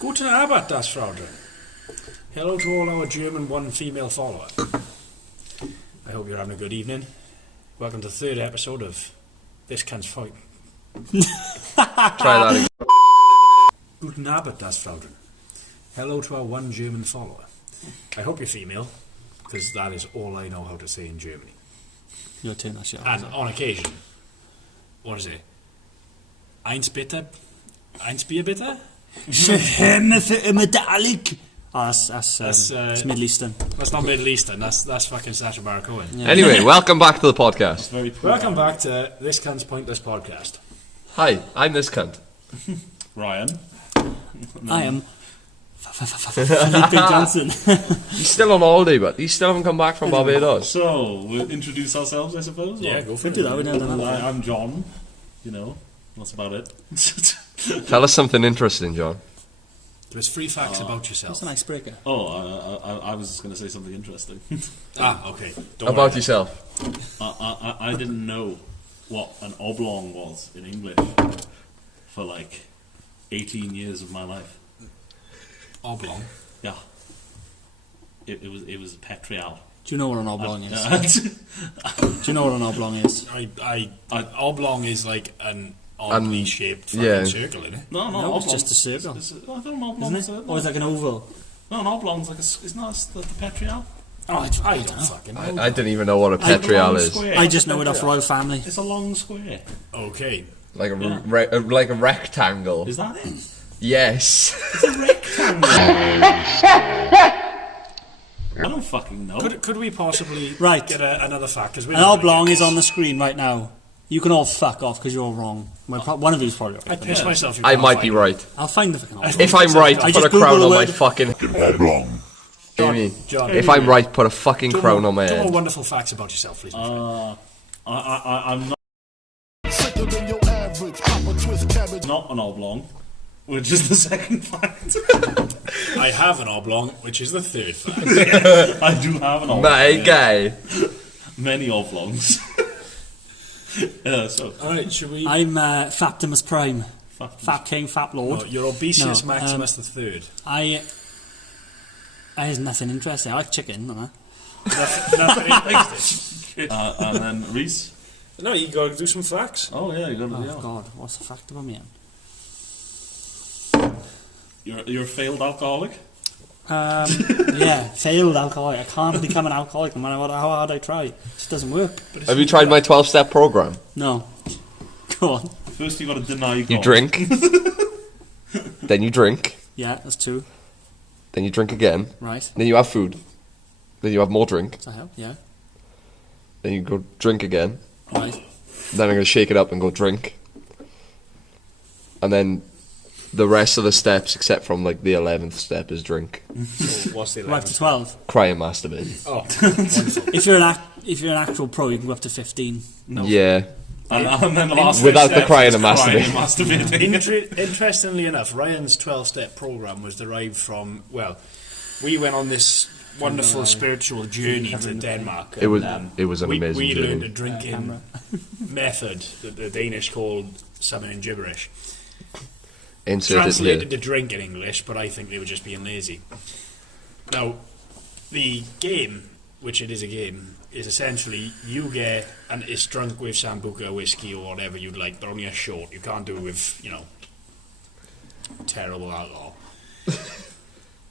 Guten Abend, das Frau. Hello to all our German one female follower. I hope you're having a good evening. Welcome to the third episode of This Can's Fight. Try that again. Guten Abend, das Frau. Hello to our one German follower. I hope you're female, because that is all I know how to say in Germany. Your turn, that's yours. And on occasion, what is it? Eins bitte? Eins Bier bitte? Metallic. Oh, that's Middle Eastern. That's not Middle Eastern, that's fucking Sacha Baron Cohen. Yeah. Anyway, welcome back to the podcast. Welcome back to This Cunt's Pointless Podcast. Hi, I'm this cunt. Ryan. I am Felipe Johnson. He's still on holiday, but he still haven't come back from Barbados. So, we'll introduce ourselves, I suppose? Yeah, or? go for it. Do that, we don't know that. I'm John. You know, that's about it. Tell us something interesting, John. Give us 3 facts about That's yourself. an icebreaker. I was just going to say something interesting. Okay. Don't About worry. yourself. I didn't know what an oblong was in English for like 18 years of my life. Oblong. Yeah. It was Petrial. Do you know what an oblong is? Do you know what an oblong is? Oblong is like an oddly shaped fucking yeah. circle, isn't it? No, No, oblong. it's just a circle. I thought an oblong Isn't was it? Or is it like an oval? No, an oblong's like isn't that the Petrial? I don't fucking know. I didn't even know what a petrial is. I just know it off Royal Family. It's a long square. Okay. Like a like a rectangle. Is that it? Yes. It's a rectangle. I don't fucking know. Could we possibly Right. get another fact? Cause An oblong is on the screen right now. You can all fuck off because you're all wrong. Well, one of you's probably I right. pissed myself. You I can't might find be it. right. I'll find the fucking oblong. If I'm right, I put a just crown Googled on the my word. fucking... Amy, John, if I'm right, put a fucking two crown more, on my two more head. wonderful facts about yourself, please. I'm not an oblong, which is the second fact. I have an oblong, which is the third fact. I do have an oblong. My yeah. guy. Many oblongs. So, Alright, should we... I'm Faptimus Prime. Fap- Fap King, Fap Lord. No, you're Obesius No, Maximus the third. I there's nothing interesting. I like chicken, don't I? Nothing interesting. and then Reese. No, you got to do some facts. Oh yeah, you got to Oh God, what's the fact about me? You're a failed alcoholic. Yeah, failed alcoholic. I can't become an alcoholic no matter how hard I try. It just doesn't work. Have you tried my 12-step program? No. Go on. First you got to deny You God. drink. Then you drink. Yeah, that's 2. Then you drink again. Right. Then you have food. Then you have more drink. Does that help? Yeah. Then you go drink again. Right. Then I'm going to shake it up and go drink. And then the rest of the steps, except from like the 11th step, is drink. So what's the Go up to 11th? 12. Cry and masturbate. Oh, wonderful. If you're an actual pro, you can go up to 15. No. Yeah. And then the last Without three the steps crying is and masturbating. Interestingly enough, Ryan's 12-step program was derived from, well, we went on this wonderful spiritual journey to Denmark. It was and, it was an amazing we learned a journey. drinking method that the Danish called summoning gibberish. Insert it Translated here. to drink in English, but I think they were just being lazy. Now, the game, which it is a game, is essentially you get, and it's drunk with Sambuca whiskey or whatever you'd like, but only a short. You can't do it with, terrible alcohol.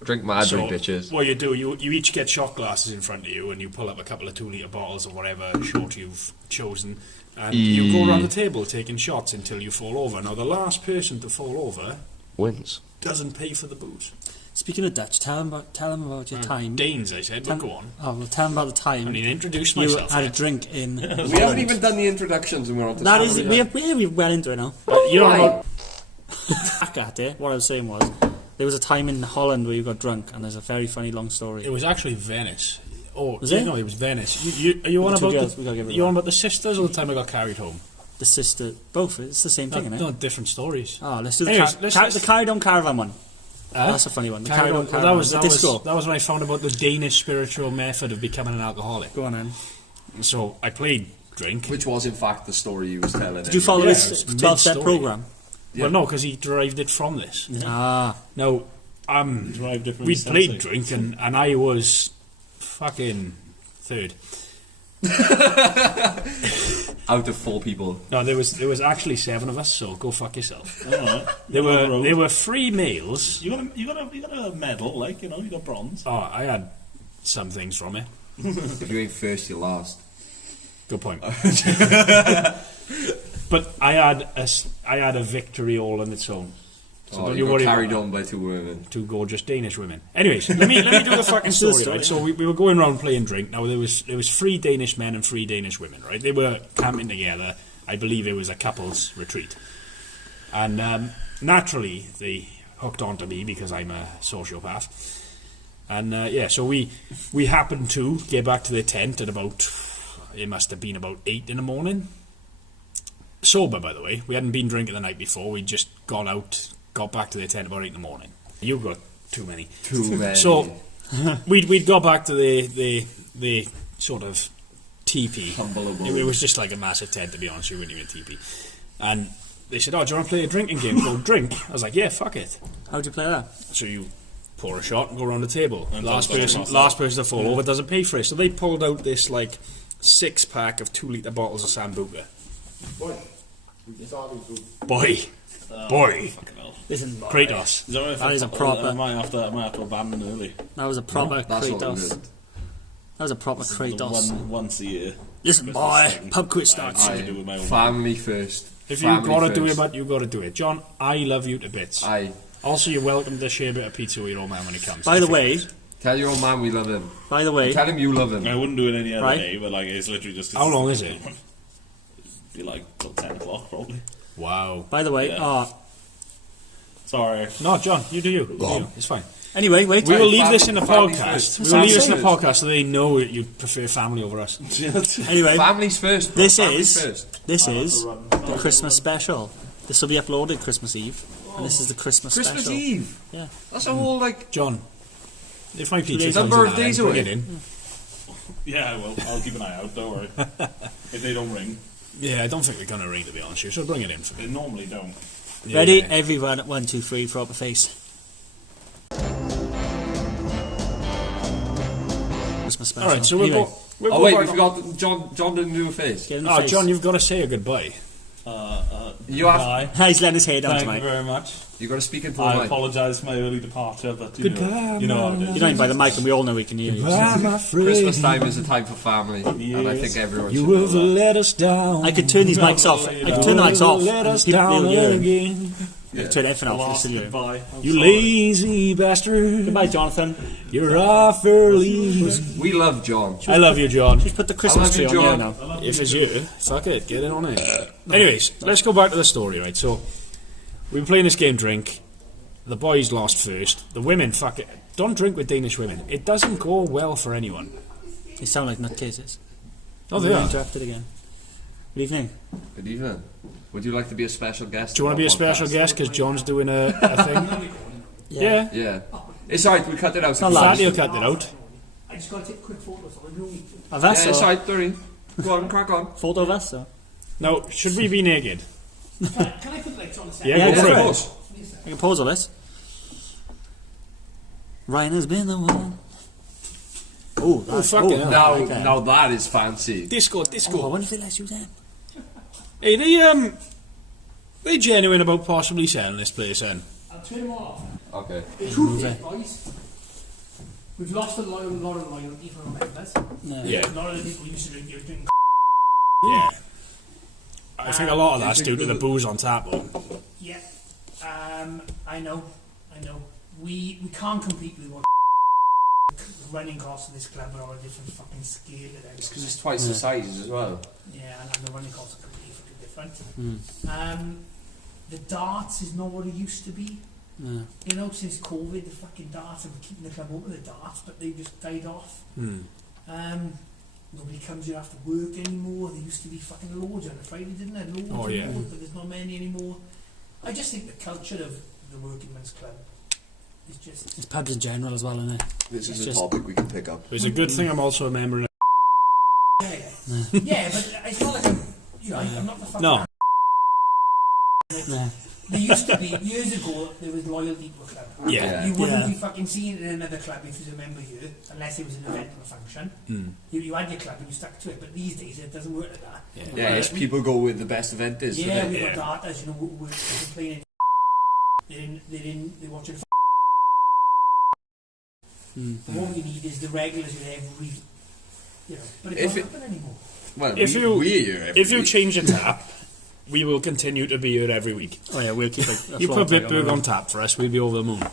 Drink madly, bitches. What you do, you each get shot glasses in front of you, and you pull up a couple of 2-litre bottles or whatever short you've chosen, and you go around the table taking shots until you fall over. Now, the last person to fall over Wins. doesn't pay for the booze. Speaking of Dutch, tell them about your time. Danes, I said, but go on. Oh, well, tell them about the time I mean, introduce you myself. had a yet. drink in. We haven't even done the introductions and we're on to That is, we're well into it now. You don't know. Back at it. What I was saying was, there was a time in Holland where you got drunk, and there's a very funny long story. It was actually Venice. Oh, Was it? No, it was Venice. Are you on The two about girls, we gotta give it you that. on about the sisters or the time I got carried home? The sister, both. It's the same thing, isn't it? No, different stories. Oh, let's do the, Anyways, let's- the carried on caravan one. Huh? That's a funny one. The Carried carried on on- caravan. that was when I found about the Danish spiritual method of becoming an alcoholic. Go on then. So I played drink. Which was in fact the story you was telling. Did you follow Yeah, this it's 12-step mid-story. program? Well, no, because he derived it from this. Ah, Now, Drive different. we played sensing. drink and I was fucking third. Out of 4 people. No, there was actually 7 of us, so go fuck yourself. Alright. There were 3 males. You got a medal, like, you know, you got bronze. Oh, I had some things from it. If you ain't first, you're last. Good point. But I had a victory all on its own. So don't you you worry got carried about on by 2 women. 2 gorgeous Danish women. Anyways, let me do the fucking story. Right? So we were going around playing drink. Now there was 3 Danish men and 3 Danish women. Right? They were camping together. I believe it was a couple's retreat. And naturally, they hooked onto me because I'm a sociopath. And so we happened to get back to the tent at it must have been about 8 in the morning. Sober, by the way. We hadn't been drinking the night before. We'd just got back to the tent about 8 in the morning. You got too many. Too many. So we'd got back to the sort of teepee. Humble abode. It was just like a massive tent, to be honest. We weren't even a teepee. And they said, "Oh, do you want to play a drinking game called Drink?" I was like, "Yeah, fuck it." How'd you play that? So you pour a shot and go around the table. And Last don't person to fall over doesn't pay for it. So they pulled out this like 6-pack of 2-litre bottles of Sambuca. Boy. Fucking hell. Listen, Kratos. That is a proper- I might have to abandon early. that was a proper That's what we Kratos. did. That was a proper Kratos. Once a year. Listen, boy, pub quiz I starts. have to do with my own. Family first. If you Family gotta do first. it, you gotta do it. John, I love you to bits. Aye. Also, you're welcome to share a bit of pizza with your old man when he comes. By the way, Tell your old man we love him. by Tell him you love him. I wouldn't do it any other Right. day, but like it's literally just. How long is it? Be like till 10 o'clock probably. Wow. Yeah. Sorry. No, John, you do you. You do you. It's fine. Anyway, wait. We will leave family- this in the family podcast. first. We That's will what leave I'm this in the saying. podcast so they know that you prefer family over us. Anyway, Families first. Bro. this Families is first. the Christmas special. This will be uploaded Christmas Eve, and this is the Christmas Christmas special. Eve. Yeah. That's a whole like. John, if my pizza days- comes Number in, of days bring away. it in. Yeah, well, I'll keep an eye out. Don't worry. If they don't ring, Yeah, I don't think they're going to ring, to be honest with you, so bring it in for me. they normally don't. Ready? Yeah. Everyone at 1, 2, 3, throw up a face. Christmas special. Alright, so we'll Anyway, go. We'll Oh go wait, back we forgot. John didn't do a face. get in the Oh, face. John, you've got to say a goodbye. You have. He's letting his hair down Thank you tonight. very much. You got to speak into the I mic. apologise for my early departure, but Goodbye, you know how it is. You're not even by the mic, and we all know we can hear you. My friend, Christmas time is a time for family, and I think everyone should you know have that. let us down. I could turn these mics off. I could turn the mics off, Let and us people down will hear. again. I could turn everything off. Last Still hear. goodbye. I'm You sorry. lazy bastard. Goodbye, Jonathan. You're off early. We love John. I love you, John. Just put the Christmas I tree love you, on here John. now. If it's you, fuck it, get it on it. Anyways, let's go back to the story, right? So, we've been playing this game, Drink. The boys lost first. The women, fuck it. Don't drink with Danish women. It doesn't go well for anyone. They sound like nutcases. Oh, they We're are. interrupted again. Good evening. Good evening. Would you like to be a special guest? Do you want to be a special guest because John's doing a thing? Yeah. Yeah. It's alright, we cut it out. not live. Fatty will cut it out. I just got to take quick photos of the room. Of Yeah, us, it's or alright, Doreen. Go on, crack on. photo of us, or? Now, should we be naked? Can I put lights on the set? Yeah, Yeah, go go for for it. it. I can pause on this. Ryan has been the one. Oh, that's fucking hell. Now, okay. now that is fancy. Disco, Oh, I disco. wonder if they let you then. Hey, they genuine about possibly selling this place then? I'll turn them all off. Okay. The truth is, boys, we've lost a lot of loyalty from our members. No. Yeah. A lot of the people used to drink, you're doing Yeah. I think a lot of that's due to the booze on tap, though. Yeah. I know. We can't compete with what running costs of this club are on a different fucking scale. Because it's twice the size as well. Yeah, and the running costs are completely fucking different. The darts is not what it used to be. No. You know, since COVID, the fucking darts have been keeping the club open, the darts, but they just died off. Nobody comes here after work anymore. There used to be fucking loads on a Friday, didn't there? Loads Oh, and yeah. loads, but there's not many anymore. I just think the culture of the working men's club is just... It's pubs in general as well, isn't it? This It's is a just- topic we can pick up. It's a good thing I'm also a member of Yeah, yeah. Yeah, but it's not like I'm... You know, I'm not the fucking... No. No. There used to be, years ago, there was loyalty to a club. Yeah. You wouldn't Yeah. be fucking seen in another club if you was a member here, unless it was an event or a function. Mm. You had your club and you stuck to it, but these days it doesn't work like that. Yeah. Yeah, yes, people go with the best event is. Yeah, don't we've Yeah. got datas, you know, we're complaining. They're watching. But what we need is the regulars with every, you know, but it If doesn't it- happen anymore. Well, If you- we're here every If you week. change the tap, we will continue to be here every week. Oh yeah, we'll keep it. You put Bitburg on tap for us, we'll be over the moon.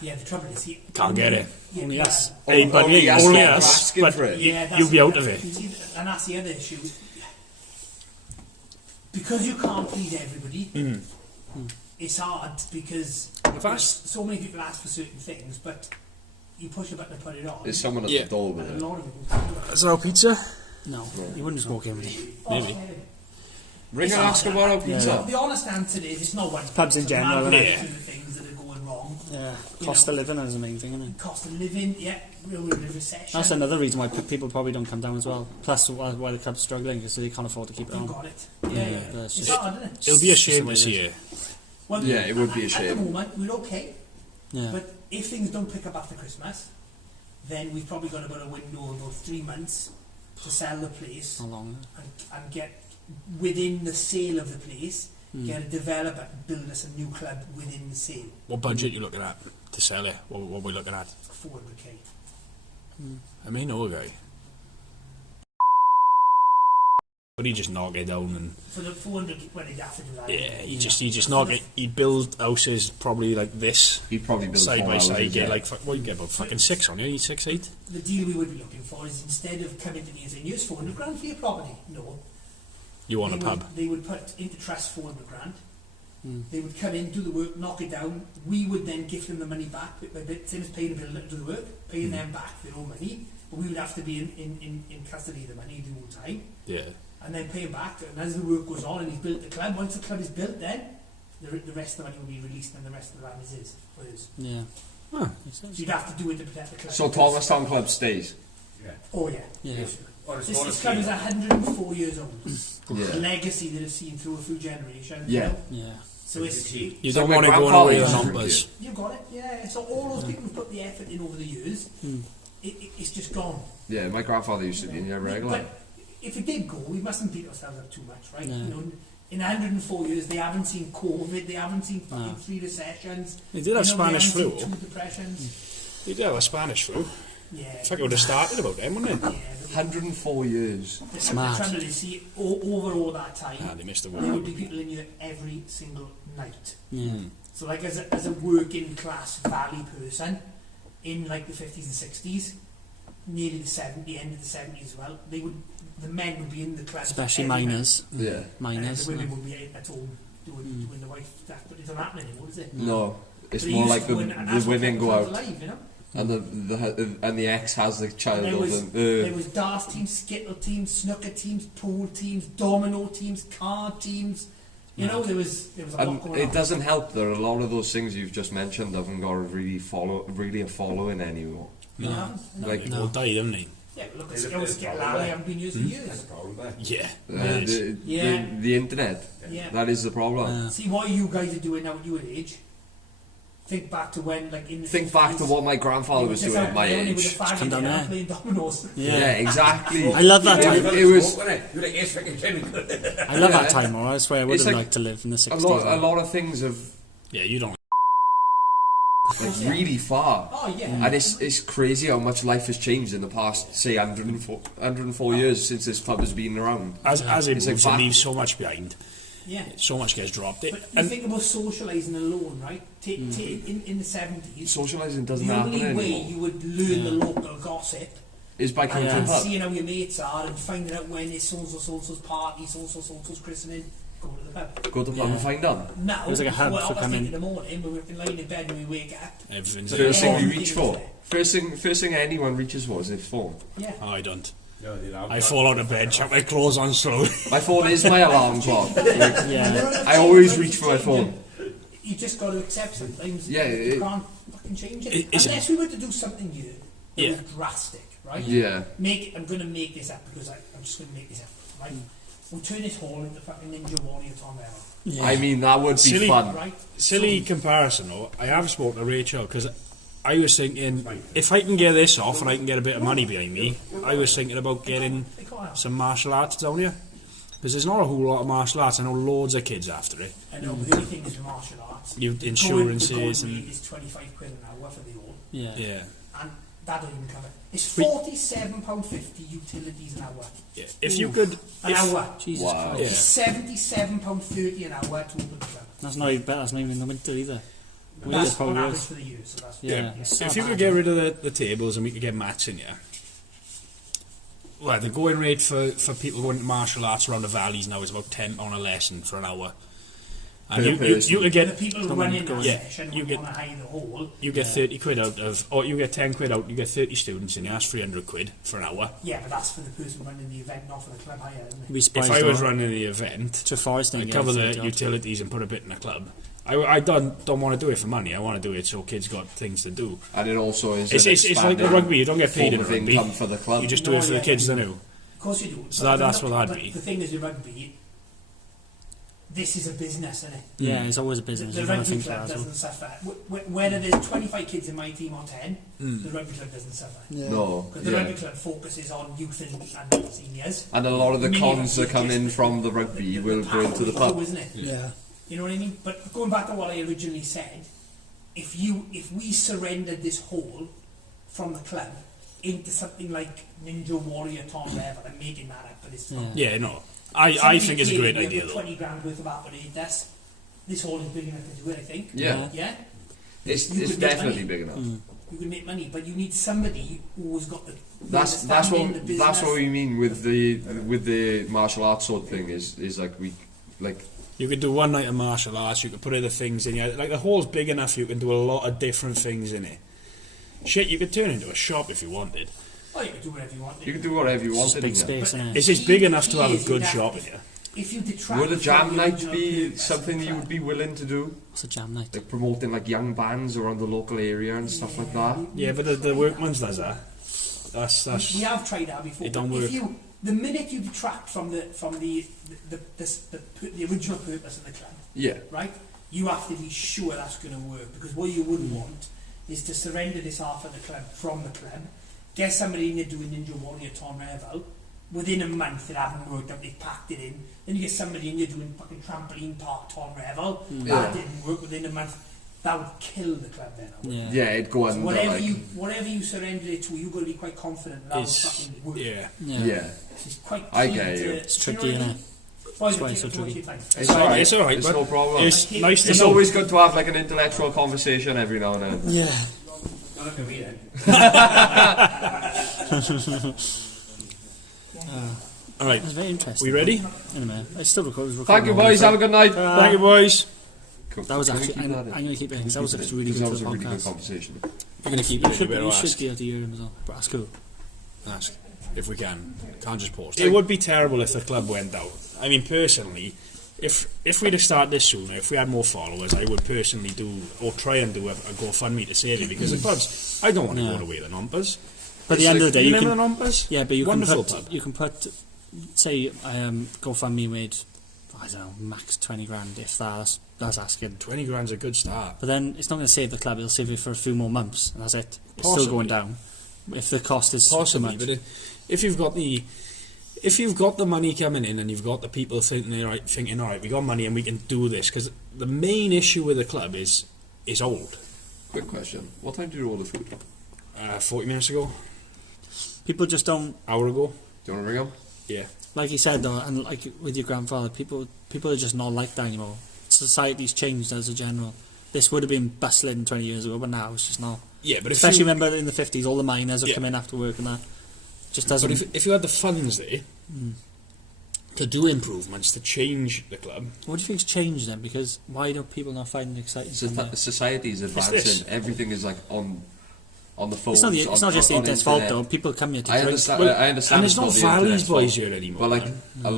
Yeah, the trouble is, Can't get it. Yeah, Only yeah. us. Hey, but only us only are us, asking but for it. you, that's you'll be out of it. it. See, and that's the other issue. Because you can't please everybody, it's hard because so many people ask for certain things, but you push a button to put it on. There's someone at Yeah. the door with and it. a lot of people can't do it. Is there a pizza? No, you wouldn't just walk in with it. Maybe. Ring It's and not ask that. about our Yeah. pizza. The honest answer is it's not one. Pubs in It's a general, matter of isn't it? the things that are going wrong. Yeah, You cost know. of living is the main thing, isn't it? Cost of living, yeah, real recession. That's another reason why people probably don't come down as well. Plus, why the club's struggling because they can't afford to keep it You on. got it. Yeah. that's It's just- hard, isn't it? It'll be a It's just shame the way this it is. year. Well, Yeah, it would be a At shame. the moment, we're okay. Yeah, But if things don't pick up after Christmas, then we've probably got about a window of about 3 months to sell the place how long? and get within the sale of the place, Hmm. get a developer to build us a new club within the sale, What budget you looking at to sell it? What are we looking at? 400k. I mean, no guy. But he just knock it down and For the 400, well, he'd have to do that. yeah, he just knock it. He'd build houses probably like this He'd probably build side four by side. houses, Get yeah. like well, you get about fucking 6 on you. You 6, 8. The deal we would be looking for is instead of coming to me and saying, here's 400 grand for your property. No. You want a They pub? would- They would put into trust 400 grand. Hmm. They would come in, do the work, knock it down. We would then give them the money back, bit by bit, same as paying the builder to do the work, paying them back their own money. But we would have to be in custody of the money the whole time, Yeah. and then pay him back. And as the work goes on and he's built the club, once the club is built, then the rest of the money will be released and the rest of the land is his. Or his. Yeah. Huh. Makes So sense. you'd have to do it to protect the club. So Thomastown Club stays. Oh yeah. Yeah. This club is 104 years old. A Yeah. legacy that has seen through a few generations. Yeah. You know? Yeah. So it's You So don't my want to go grandfather away used with to drink numbers. you've got it, yeah. So all those people who put the effort in over the years, it's just gone. Yeah, my grandfather used to be in here regular. But if it did go, we mustn't beat ourselves up too much, right? No. You know, in 104 years, they haven't seen COVID, they haven't seen fucking No. 3 recessions. They did have you know, Spanish they haven't flu. seen 2 depressions. You did have a Spanish flu. Yeah. I think it would have started about then, wouldn't it? Yeah, 104 years. the mad. trouble is, see, over all that time, Ah, they missed the there would word. be people in here every single night. Yeah. So like as a working class valley person in like the 50s and 60s, nearly the end of the 70s as well, the men would be in the clubs. Especially every night. miners. Yeah. And Miners. the women would be at home doing the wife stuff, but it doesn't happen anymore, does it? No, it's But they more used like to the, go in, and that's the what women kept go the clubs out alive, you know? and the ex has the child. There was, and, there was dance teams, skittle teams, snooker teams, pool teams, domino teams, card teams. You know, there was a lot and going it on. doesn't help that a lot of those things you've just mentioned haven't got a really a following anymore. You No. know? Like They all died, haven't they? Yeah, but look, Skittle Larry haven't been used for years. Yeah. Yeah. the internet. Yeah. That is the problem. Yeah. See what you guys are doing now at your age. Think back to when, like in the Think back to what my grandfather was doing at my age. come down there. playing dominoes. Yeah, exactly. I love that time. It was I love that time, or I swear I would It's have like liked to live in the 60s. a lot of things have Yeah, you don't. like really far. Oh yeah. And it's crazy how much life has changed in the past, say, 104 years since this pub has been around. As it It's moves, like it back- leaves so much behind. Yeah. So much gets dropped. But you And think about socialising alone, right? In the 70s, Socialising doesn't the happen only way anymore. you would learn the local gossip Is by coming to and the pub. seeing how your mates are and finding out when it's so-and-so's party, so-and-so's christening, go to the pub. Go to the pub and find them. Now, It was like a hub well, for I was coming. thinking in the morning, when we're lying in bed when we wake up. everything's The first thing we Everything reach is for. there. First thing anyone reaches for is his phone. Yeah. Oh, I don't. I fall out of bed, chuck my clothes on slowly. My phone is my alarm clock. Yeah. I always reach for my phone. You just got to accept sometimes. Yeah, you it- can't fucking change it. Is it- Unless we were to do something here that Yeah. was drastic, right? Yeah. I'm going to make this up because I'm just going to make this up, right? We'll turn this hall into fucking Ninja Warrior Tom Bell. Yeah. I mean, that would be Silly. fun. Right? Silly comparison, though. I have spoken to Rachel because I was thinking if I can get this off and I can get a bit of money behind me, I was thinking about getting They can't have. some martial arts down here. Because there's not a whole lot of martial arts. I know loads of kids after it. I know, but the only thing is with martial arts. You the insurances going and rate is 25 quid an hour for the all, Yeah. yeah. and that don't even cover. It's But- £47.50 utilities an hour. Yeah. If you could, An hour. Jesus Wow. Christ. Yeah. It's £77.30 an hour to open the club. That's not even better. That's not even in the winter either. Winter That's on probably average is. for the year, so that's Yeah. if you could get rid of the tables and we could get mats in here. Well, the going rate for people going to martial arts around the valleys now is about £10 a lesson for an hour. And Per you person. could the get people Come running in, that yeah, session you would get- want to hire the hall. you get 30 quid out of, or you get 10 quid out. You get 30 students in here. That's 300 quid for an hour. Yeah, but that's for the person running the event, not for the club hire, isn't it? Be If surprised I was though. running the event, to Forest I and cover the utilities and put a bit in the club. I don't want to do it for money. I want to do it so kids got things to do. And it also is. It's like the expanded rugby. You don't get paid in form of rugby. income for the club. You just do No, it for yeah, the kids you to do. know. Of course you do. So But that's the- what that'd but be. The thing is with rugby, this is a business, isn't it? Yeah, it's always a The, business. the You gotta rugby think club about that as well. doesn't suffer. Whether there's 25 kids in my team or 10, Mm. the rugby club doesn't suffer. No. Because the Yeah. rugby club focuses on youth and seniors. And a lot of the Many cons that come in from the rugby will go into the power, pub. isn't it? Yeah. You know what I mean? But going back to what I originally said, if we surrendered this hall from the club into something like Ninja Warrior Tom Revel, I'm making that up, but it's not. Yeah, no. I think it's a great idea, though. 20 grand worth of apparatus. This hall is big enough to do it, I think. Yeah. Yeah? It's You could make definitely money. big enough. You can make money, but you need somebody who's got the That's understanding, the what business. that's what we mean with the martial arts sort of thing is like we like You could do one night of martial arts. You could put other things in here. Like the hall's big enough. You can do a lot of different things in it. Shit, you could turn it into a shop if you wanted. Oh, you can do whatever you want. you can do whatever you It's want just a in big here. space, isn't it? It's just big enough to have a Is, good you'd have shop to- in here. If you detract Would a from jam the night original be purpose something of the you would club, be willing to do? What's a jam night? Like promoting like young bands around the local area and stuff like that? Yeah, but the workman's does that. That's We have tried that before. It don't but work. If you, the minute you detract from the original purpose of the club, Yeah. right? You have to be sure that's going to work, because what you wouldn't want is to surrender this half of the club from the club, get somebody in there doing Ninja Warrior Tom Revel, within a month it hasn't worked out, they've packed it in, then you get somebody in there doing fucking trampoline park Tom Revel, that Yeah. didn't work within a month, that would kill the club then. I would. Yeah. Yeah, it'd go So under whatever like you surrender it to, you've got to be quite confident that will is fucking work. yeah. yeah. It's quite I key get to, you. It's you know tricky, what I mean? innit? Why why is it's so it taking tricky. too much It's time? alright. It's alright, It's but no problem. It's nice to It's know. always good to have like an intellectual conversation every now and then. Yeah. Don't look at me then. All right, It's very interesting. we ready? In a minute. It's still recording. Thank you, boys. Have a good night. Thank you, boys. Cool. That was Can we actually. keep I'm that in? going to keep it because that was actually really Because good that for was the a really good podcast. conversation. You're gonna keep You it. should, You better you should ask. be able to hear him as well. But that's cool. Ask if we can. Can't just post. It would be terrible if the club went down. I mean, personally, if we'd have started this sooner, if we had more followers, I would personally do or try and do a GoFundMe to save it, because the clubs. I don't want to No. go the way of the Numbers. But at the end of the day, you you remember can. the Numbers? Yeah, but you Wonderful can put. pub. You can put. Say, GoFundMe made. I don't know, max 20 grand. If that's asking. 20 grand's a good start. But then it's not going to save the club. It'll save it for a few more months, and that's it. It's Possibly. still going down. If the cost is Possibly, too but much. if you've got the money coming in and you've got the people thinking, all right, we got money and we can do this, because the main issue with the club is old. Quick question. What time did you order food? 40 minutes ago, People just don't. hour ago. Do you want to ring him? Yeah. Like you said though, and like with your grandfather, people are just not like that anymore. Society's changed as a general. This would have been bustling 20 years ago, but now it's just not. Yeah, but Especially remember in the 50s, all the miners would Yeah. come in after work and that. Just doesn't. But if you had the funds there to do improvements to change the club, What do you think's changed then? Because why don't people not find it exciting? to come there? Society is this. advancing. Everything is like on the phone. It's not just the internet's fault though. People come here to I drink. understand. Well, I understand. and it's there's no not the valleys internet's boys fault. here anymore. But like man. a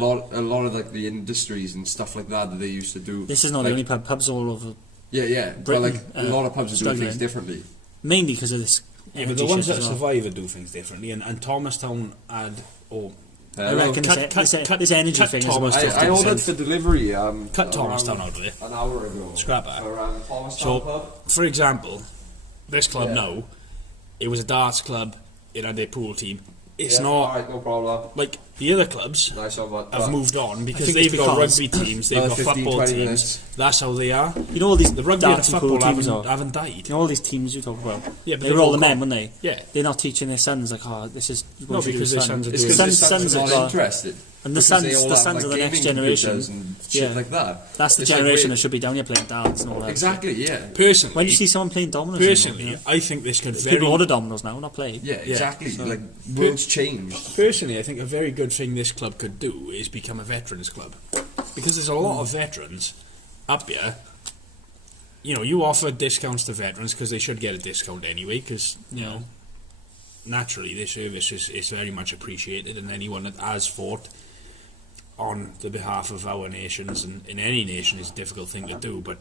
lot of like the industries and stuff like that they used to do. This is not like, the only pub. Pubs all over, Yeah. But Britain, like a lot of pubs are doing struggling. things differently. mainly because of this. Yeah, but the energy ones shift that as well. survive do things differently, and Thomastown had, or I reckon this energy cut thing is the Thomas most off. I ordered for delivery. Cut Thomas around down out of it. an hour ago. Scrap that. For Thomas So, Pub. for example, this club Yeah. now, it was a darts club. It had their pool team. It's Yeah, not alright, no problem. like the other clubs Nice one, but have moved on because think it's they've got because- rugby teams, they've Another got 15, football 20 teams. minutes. That's how they are. You know all these The rugby and the darts and football pool teams haven't died. You know all these teams you talk about? Yeah, but they they've were all all the men, got- weren't they? Yeah. They're not teaching their sons like, oh, this is No, what you do because with their sons are It's doing because Sons- the sons sons are have not got- interested. And the Because sons- they all the have, sons like, of the next gaming generation. computers and shit Yeah. like that. That's the It's like generation we- that should be down here playing darts and all that. Exactly, yeah. Personally, When you see someone playing dominoes, personally, anymore, I think this could you know? very People order dominoes now, not play. Yeah, exactly. so- Like, world's changed. Personally, I think a very good thing this club could do is become a veterans club, because there's a lot of veterans up here. You know, you offer discounts to veterans because they should get a discount anyway. Because you know, naturally, their service is very much appreciated, and anyone that has fought on the behalf of our nations and in any nation is a difficult thing to do. But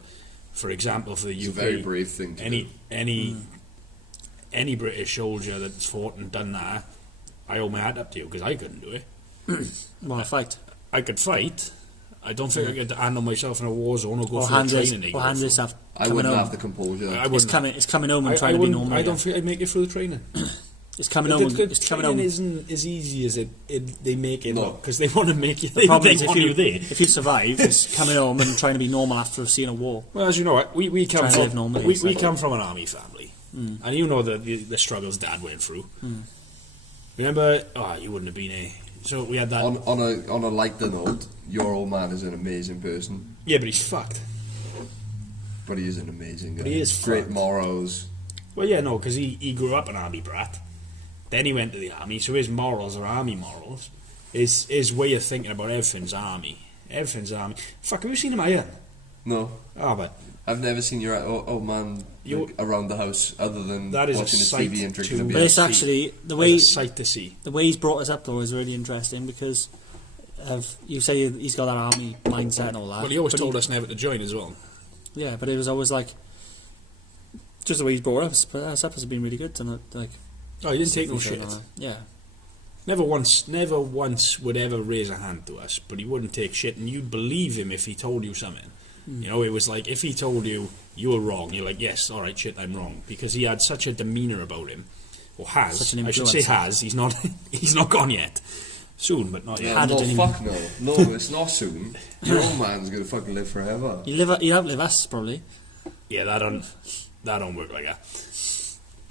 for example, for the It's a UK, very brave thing to do. any British soldier that's fought and done that, I owe my hat up to you because I couldn't do it. Well, I fight. I could fight. I don't think I could handle myself in a war zone or go Or through hand the this, training. they or go hand through. this up. I coming wouldn't home. have the composure. I It's wouldn't. coming home and I trying to be wouldn't- normal. I don't again. think I'd make it through the training. It's coming home. It's coming home. isn't as easy as they make it No. look because they want to make it. The problem They is want you there. if you survive, it's coming home and trying to be normal after seeing a war. Well, as you know, we come Try and live from normally, we so- come from an army family, and you know the struggles Dad went through. Remember? Oh, you wouldn't have been here. So we had that. On a lighter note, your old man is an amazing person, Yeah, but he's fucked. but he is an amazing guy. But he is great fucked. morals. Well, yeah, no, because he grew up an army brat. Then he went to the army, so his morals are army morals. His way of thinking about everything's army. Everything's army. Fuck, have you seen him iron? No, Oh, but I've never seen your old man You- like, around the house other than That is a watching his sight TV and drinking to a But beer. it's actually the it's way a sight to see. he's brought us up though is really interesting because of you say he's got that army mindset and all that. Well, he always but told us never to join as well. Yeah, but it was always like just the way he's brought us. But us up has been really good to not like. Oh, he didn't take no shit. Yeah, Never once would ever raise a hand to us, but he wouldn't take shit, and you'd believe him if he told you something. You know, it was like if he told you you were wrong, you're like, yes, all right, shit, I'm wrong, because he had such a demeanour about him, or has. Such an I should say influence. has. He's not. He's not gone yet. Soon, but not yet. Had no, it anyway. fuck no. No, it's not soon. Your old man's gonna fucking live forever. you outlive us probably. Yeah, that don't work like that.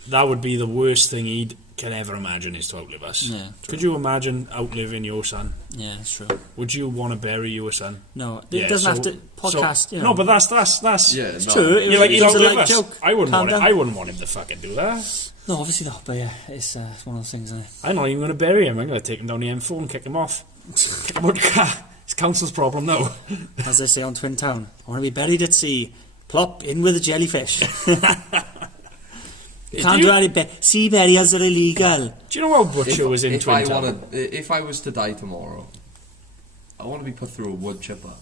That would be the worst thing he can ever imagine is to outlive us. Yeah, Could you imagine outliving your son? Yeah, that's true. Would you want to bury your son? No, it Yeah, doesn't so- have to podcast. so- you know. No, but that's Yeah, it's no. true. You're like, it he'll was a outlive light us. joke. I wouldn't Calm want it. down. I wouldn't want him to fucking do that. No, obviously not. But yeah, it's one of those things. Isn't it? I'm not even going to bury him. I'm going to take him down the M4 and kick him off. Kick him out the car. It's council's problem now. As they say on Twin Town, I want to be buried at sea. Plop in with a jellyfish. You can't Do do you- any sea burials are illegal. Do you know how Butcher was in if Twin I Town? if I was to die tomorrow, I want to be put through a wood chipper.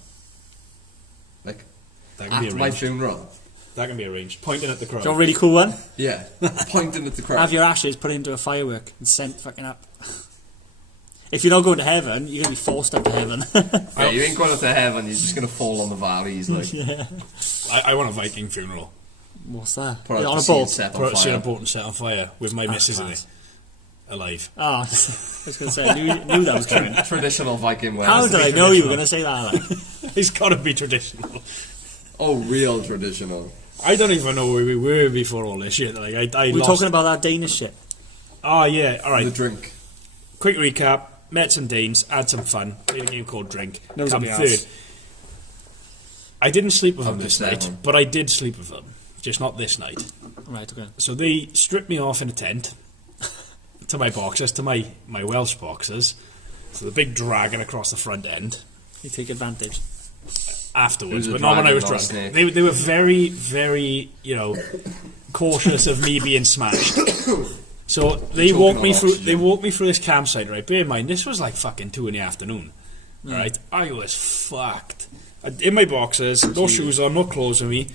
Like That can be after my arranged. funeral. That can be arranged. Pointing at the crowd. Do you want a really cool one? Yeah, pointing at the crowd. Have your ashes put into a firework and sent fucking up. If you're not going to heaven, you're going to be forced up to heaven. Yeah, you ain't going up to heaven. You're just gonna fall on the valleys. Like Yeah. I want a Viking funeral. What's that? put Yeah, out on to a sea and boat. set on Put a fire. boat and set on fire with my That's missus in class. it. Alive. Oh, I was going to say, I knew that was coming. Traditional Viking wedding. How did I know you were going to say that? Like? It's got to be traditional. Oh, real traditional. I don't even know where we were before all this shit. Like I We're lost. talking about that Danish shit. Oh yeah. All right. The drink. Quick recap. Met some Danes. Had some fun. Played a game called Drink. Nose Come up your third. ass. I didn't sleep with Up them to this night, 7. but I did sleep with them. Just not this night. Right, okay. So they stripped me off in a tent to my boxers, to my Welsh boxers. So the big dragon across the front end You take advantage. afterwards, It was a but not when I dragon, was not a drunk. snake. They were very, very, cautious of me being smashed. So they Choking walked on me through. oxygen. They walked me through this campsite. Right, bear in mind this was like fucking 2 PM. Right, I was fucked. In my boxers, no shoes on, no clothes on me.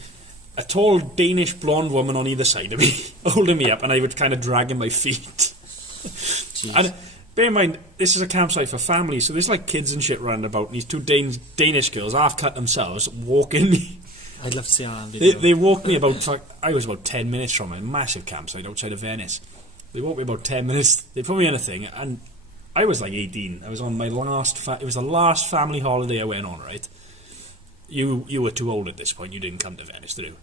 A tall Danish blonde woman on either side of me, holding me up, and I would kind of dragging my feet. And bear in mind, this is a campsite for families, so there's like kids and shit round about, and these two Danish girls, half cut themselves, walking me. I'd love to see that on video. They walked me about, I was about 10 minutes from a massive campsite outside of Venice. They walked me about 10 minutes, they put me in a thing, and I was like 18. I was on my last, it was the last family holiday I went on, right? You were too old at this point, you didn't come to Venice, did you?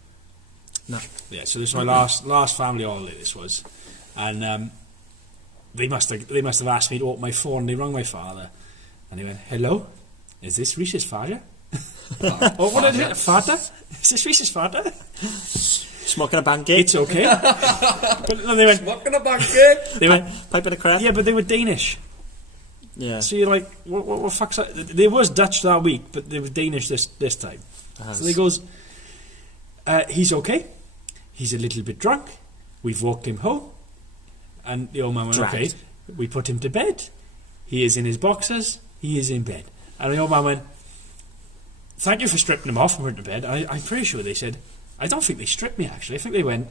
No. Yeah, so this was my last family holiday, this was. And they must have asked me to open my phone, they rang my father, and he went, "Hello? Is this Reese's father?" Oh, what is it? Father? Is this Reese's father? Smoking a pancake. It's okay. But no, they went, Smoking a pancake. they went, Pipe in a crap. yeah, but they were Danish. Yeah. So you're like, what fuck's that? They was Dutch that week, but they were Danish this time. So he goes, he's okay. He's a little bit drunk. We've walked him home. And the old man went, Dragged. okay. We put him to bed. He is in his boxers. He is in bed. And the old man went, thank you for stripping him off and putting him to bed. I'm pretty sure they said, I don't think they stripped me actually. I think they went,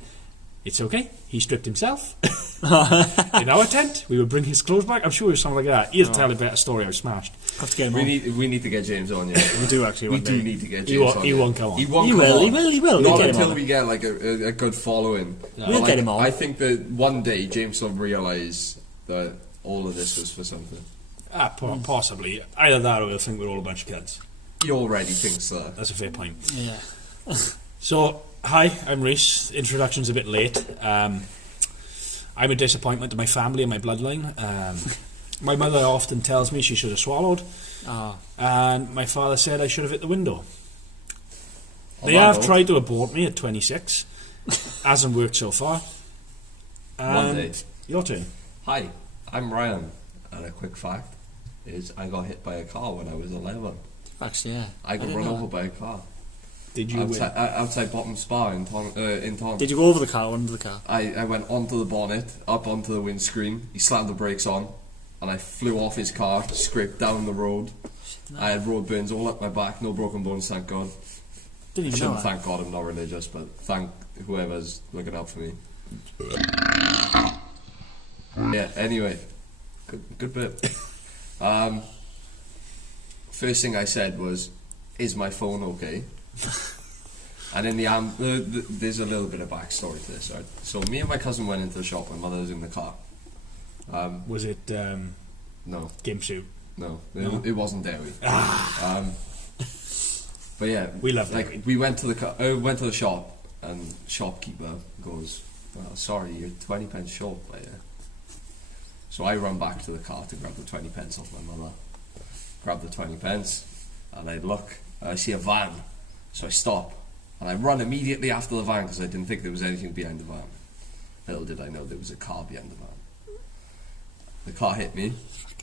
it's okay. He stripped himself. In our tent, we would bring his clothes back. I'm sure it was something like that. He'll tell a better story. I was smashed. Have to get him on. We need to get James on. Yeah, We do actually. we one do day. need to get He James won't- on. he yeah. won't come on. He won't He come will, on. he will, he will. Not We'll get him until on. we get like a good following. No. But, We'll like, get him on. I think that one day James will realise that all of this was for something. Possibly. Either that or he'll think we're all a bunch of kids. He already thinks that. That's a fair point. Yeah. So, hi, I'm Reese. Introduction's a bit late. I'm a disappointment to my family and my bloodline. My mother often tells me she should have swallowed, Oh. and my father said I should have hit the window. They that have note- tried to abort me at 26. Hasn't worked so far. One day. Your turn. Hi, I'm Ryan, and a quick fact is I got hit by a car when I was 11. Actually, yeah. I got didn't run know over by a car Did you win? outside Bottom Spa in Taunton. Did you go over the car or under the car? I went onto the bonnet, up onto the windscreen. He slammed the brakes on, and I flew off his car, scraped down the road. I had road burns all up my back, no broken bones, thank God. Didn't even know Shouldn't that. thank God, I'm not religious, but thank whoever's looking out for me. Yeah, anyway, good bit. First thing I said was, "Is my phone okay?" And in there's a little bit of backstory to this, right? So me and my cousin went into the shop. My mother was in the car. Was it No, Gimp no, No? it wasn't dairy. But yeah, We love like dairy. we went to the shop, and shopkeeper goes, "Well, sorry, you're 20 pence short, player." So I run back to the car to grab the 20 pence off my mother. Grab the 20 pence, and I look, and I see a van. So I stop, and I run immediately after the van because I didn't think there was anything behind the van. Little did I know there was a car behind the van. The car hit me.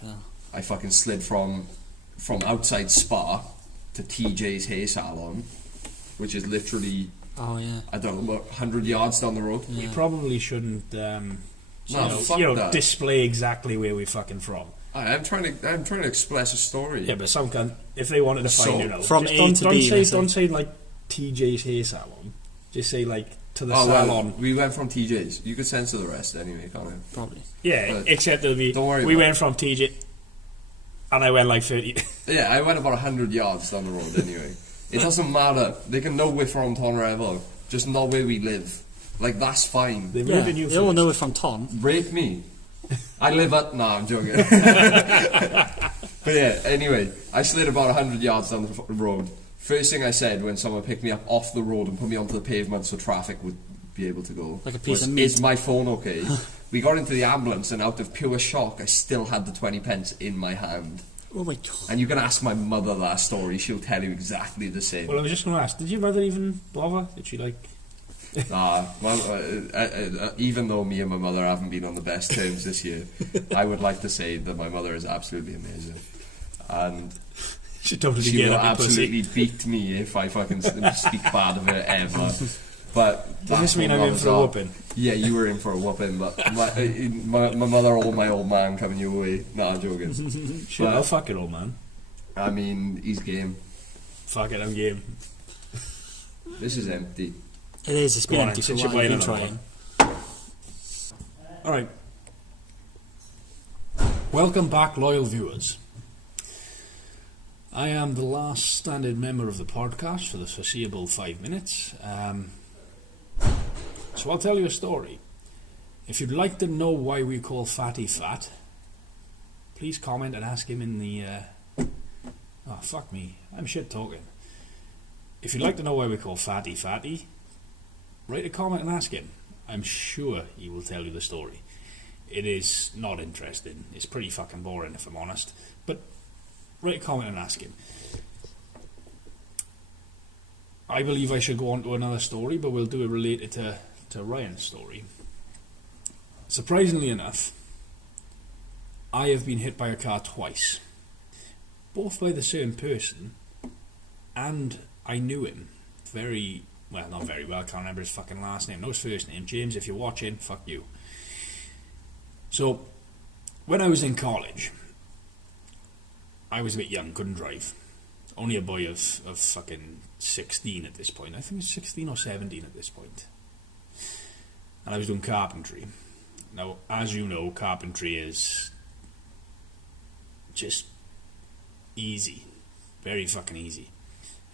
hell. I fucking slid from outside Spa to TJ's hair salon, which is literally, Oh, yeah. I don't know, about 100 yards down the road. We Yeah. probably shouldn't fuck that. display exactly where we're fucking from. I'm trying to express a story. Yeah, but some can, if they wanted to find So, you out, from just A don't, to don't B, say let's say. don't say like TJ's hair salon. Just say like to the Oh, salon. well, we went from TJ's. You could censor the rest anyway, can't you? Probably. Yeah, But except it'll be. don't worry We about went from TJ, and I went like 30. Yeah, I went about 100 yards down the road anyway. It doesn't matter. They can know we're from Tonrevo, just not where we live. Like, that's fine. They Yeah. ruined you They all first. know it from Tom. Rape me. I live at... Nah, I'm joking. But yeah, anyway, I slid about 100 yards down the road. First thing I said when someone picked me up off the road and put me onto the pavement so traffic would be able to go Like a piece was, of meat. "Is my phone okay?" We got into the ambulance, and out of pure shock, I still had the 20 pence in my hand. Oh, my God. And you can ask my mother that story, she'll tell you exactly the same. Well, I was just going to ask, did your mother even bother? Did she like? Even though me and my mother haven't been on the best terms this year, I would like to say that my mother is absolutely amazing. And She totally she get will up your pussy. absolutely beat me if I fucking speak bad of her ever. But Does this that's mean what I'm in mothers for a are. whooping? Yeah, you were in for a whooping, but my mother or my old man coming your way. Nah, I'm joking. Shit, But- I'll fuck it, old man. I mean, he's game. Fuck it, I'm game. This is empty. It is. It's Go been on, empty for since a you're while. playing You've been another trying. All right. Welcome back, loyal viewers. I am the last standing member of the podcast for the foreseeable 5 minutes. So I'll tell you a story. If you'd like to know why we call Fatty fat, please comment and ask him in the... Oh, fuck me. I'm shit talking. If you'd like to know why we call Fatty fatty, write a comment and ask him. I'm sure he will tell you the story. It is not interesting. It's pretty fucking boring, if I'm honest. But write a comment and ask him. I believe I should go on to another story, but we'll do it related to Ryan's story. Surprisingly enough, I have been hit by a car twice. Both by the same person, and I knew him very well, not very well, I can't remember his fucking last name, no his first name. James, if you're watching, fuck you. So, when I was in college, I was a bit young, couldn't drive. Only a boy of fucking 16 at this point. I think it was 16 or 17 at this point. And I was doing carpentry. Now, as you know, carpentry is just easy. Very fucking easy.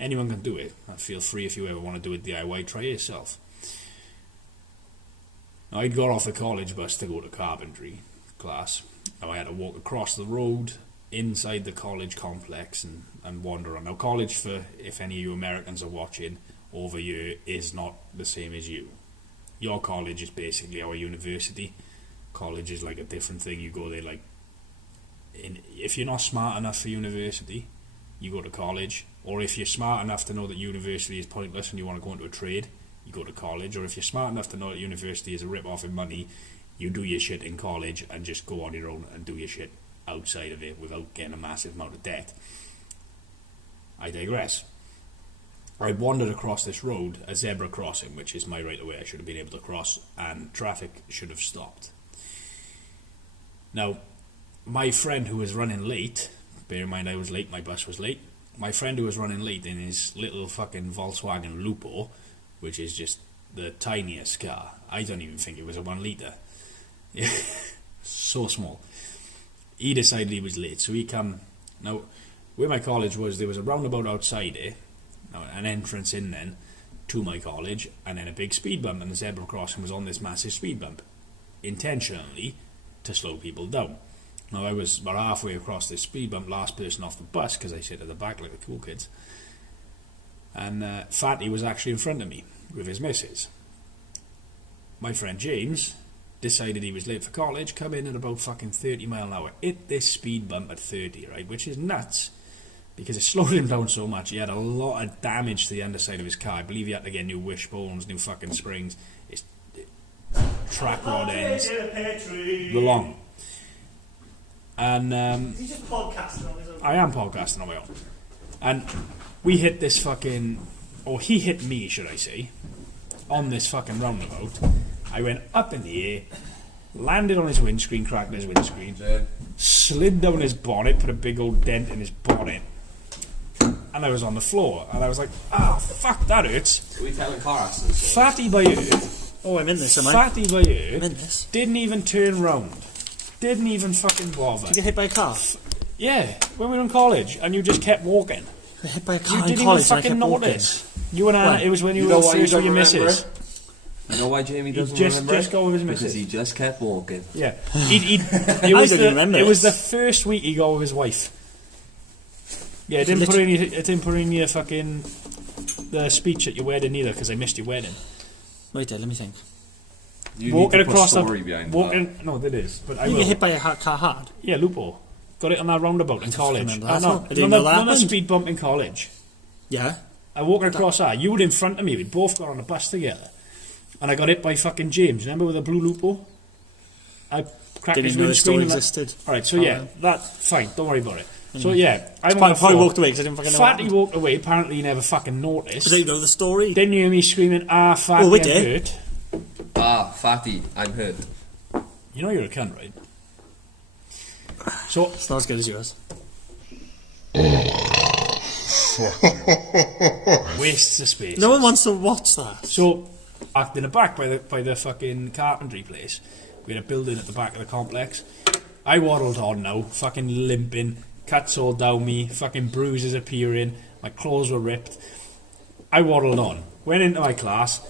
Anyone can do it. And feel free if you ever want to do it DIY, try it yourself. Now, I'd got off the college bus to go to carpentry class. Now, I had to walk across the road inside the college complex and wander on. Now, college, for if any of you Americans are watching over here, is not the same as you. Your college is basically our university. College is like a different thing. You go there like... if you're not smart enough for university, you go to college. Or if you're smart enough to know that university is pointless and you want to go into a trade, you go to college. Or if you're smart enough to know that university is a rip-off in money, you do your shit in college and just go on your own and do your shit outside of it without getting a massive amount of debt. I digress. I wandered across this road, a zebra crossing, which is my right of way. I should have been able to cross, and traffic should have stopped. Now, my friend who was running late, bear in mind I was late, my bus was late, my friend who was running late in his little fucking Volkswagen Lupo, which is just the tiniest car, I don't even think it was a 1 litre. So small. He decided he was late, so he come. Now, where my college was, there was a roundabout outside it, an entrance in then to my college, and then a big speed bump, and the zebra crossing was on this massive speed bump, intentionally to slow people down. Now, I was about halfway across this speed bump, last person off the bus, because I sit at the back like the cool kids, and Fatty was actually in front of me with his missus. My friend James decided he was late for college, come in at about fucking 30 mile an hour, hit this speed bump at 30, right, which is nuts, because it slowed him down so much. He had a lot of damage to the underside of his car. I believe he had to get new wishbones, new fucking springs, his track rod ends, the long. And Is he just podcasting on his own? I am podcasting on my own. And we hit this fucking, or he hit me, should I say, on this fucking roundabout. I went up in the air, landed on his windscreen, cracked his windscreen, slid down his bonnet, put a big old dent in his bonnet, and I was on the floor. And I was like, fuck, that hurts. Are we telling car accidents? Fatty by you, Oh, I'm in this, am I? Fatty by you, I'm in this. didn't even turn round. Didn't even fucking bother. Did you get hit by a car? Yeah, when we were in college, and you just kept walking. I got hit by a car You in didn't even college and I fucking kept walking. notice. You and Anna, When? it was when you You were know why you first with don't your remember missus. You know why Jamie doesn't just remember go with his Because missus. he just kept walking. Yeah, it I was don't remember it was the this. first week he got with his wife. Yeah, it didn't put in your fucking the speech at your wedding either because I missed your wedding. Wait there, let me think. You Walking need to across put story behind that. no, that is. But I You will. get hit by a car hard. Yeah, Lupo got it on that roundabout in college. remember that. No, I didn't know that not a happened. speed bump in college. Yeah. I walking across that. You were in front of me. We both got on a bus together. And I got hit by fucking James. Remember with a blue Lupo? I cracked Didn't his even know this story windscreen. existed. Alright, so yeah, that's fine. Don't worry about it. So yeah, I'm on the Probably floor. walked away because I didn't fucking know. Fatty walked away. Apparently he never fucking noticed. Because I didn't know the story. Didn't you hear me screaming, Fatty, we I'm did. hurt? Fatty, I'm hurt. You know you're a cunt, right? So, It's not as good as yours. wastes of space. No one wants to watch that. So, back in the back by the fucking carpentry place, we had a building at the back of the complex. I waddled on now, fucking limping, cuts all down me, fucking bruises appearing, my clothes were ripped. I waddled on, went into my class,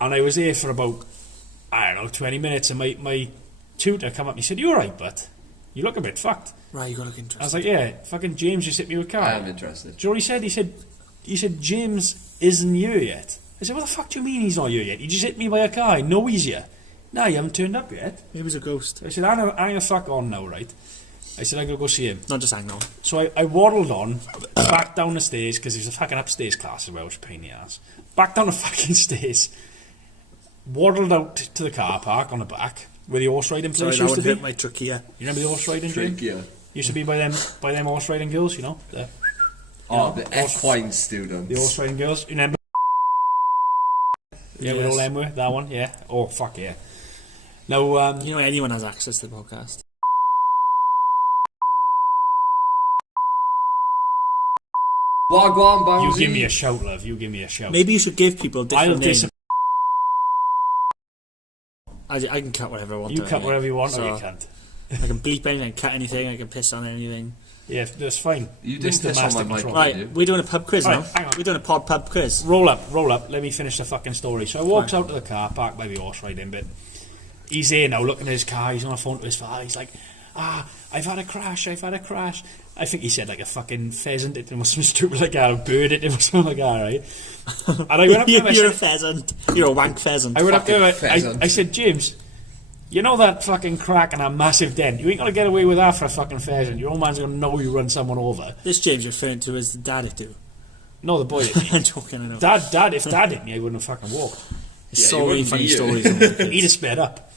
and I was there for about, I don't know, 20 minutes, and my tutor come up and he said, "You alright, but you look a bit fucked." Right, you got to look I interested. was like, "Yeah, fucking James just hit me with a car." I am interested. Do you know what he said? He said, "James isn't here yet." I said, "What the fuck do you mean he's not here yet? He just hit me by a car. I know he's here." "No, you haven't turned up yet." He was a ghost. I said, I'm a fuck on now, right? I said, I'm going to go see him. Not just hanging on. So I waddled on, back down the stairs, because there's a fucking upstairs class as well, which is a pain in the ass. Back down the fucking stairs, waddled out to the car park on the back, where the horse riding Sorry, place that used would to hurt be. my trachea. You remember the horse riding gym? Trick, yeah. Used to be by them horse riding girls, you know? The Oh, the equine students. horse riding girls. You remember? Yeah, with Yes. all them were, that one, yeah. Oh, fuck yeah. Now, You know, anyone has access to the podcast. Wagwan Bamsey. you give me a shout, love, you give me a shout. Maybe you should give people I'll different names. I can cut whatever I want. You to, cut yeah. whatever you want, So, or you can't. I can bleep anything, I can cut anything, I can piss on anything. Yeah, that's fine. You didn't Mr. piss on Master my mic. Control. Right. Right, we're doing a pub quiz Right, now. hang on. We're doing a pub quiz. Roll up. Let me finish the fucking story. So I walks out to the car park by the horse riding bit. He's there now, looking at his car. He's on the phone to his father. He's like, I've had a crash. I think he said like a fucking pheasant hit him or something stupid like that, a bird hit him or something like that, right? And I went up to him. You're a pheasant. You're a wank pheasant. I went up to him. Fucking pheasant. I said, "James, you know that fucking crack and that massive dent? You ain't gonna get away with that for a fucking pheasant. Your old man's gonna know you run someone over." This James you're referring to as the dad it do. No, the boy hit me. I'm joking, I know. Dad, if Dad hit me, I wouldn't have fucking walked. There's Yeah, so you many wouldn't funny be here. stories. About the He'd kids. have sped up.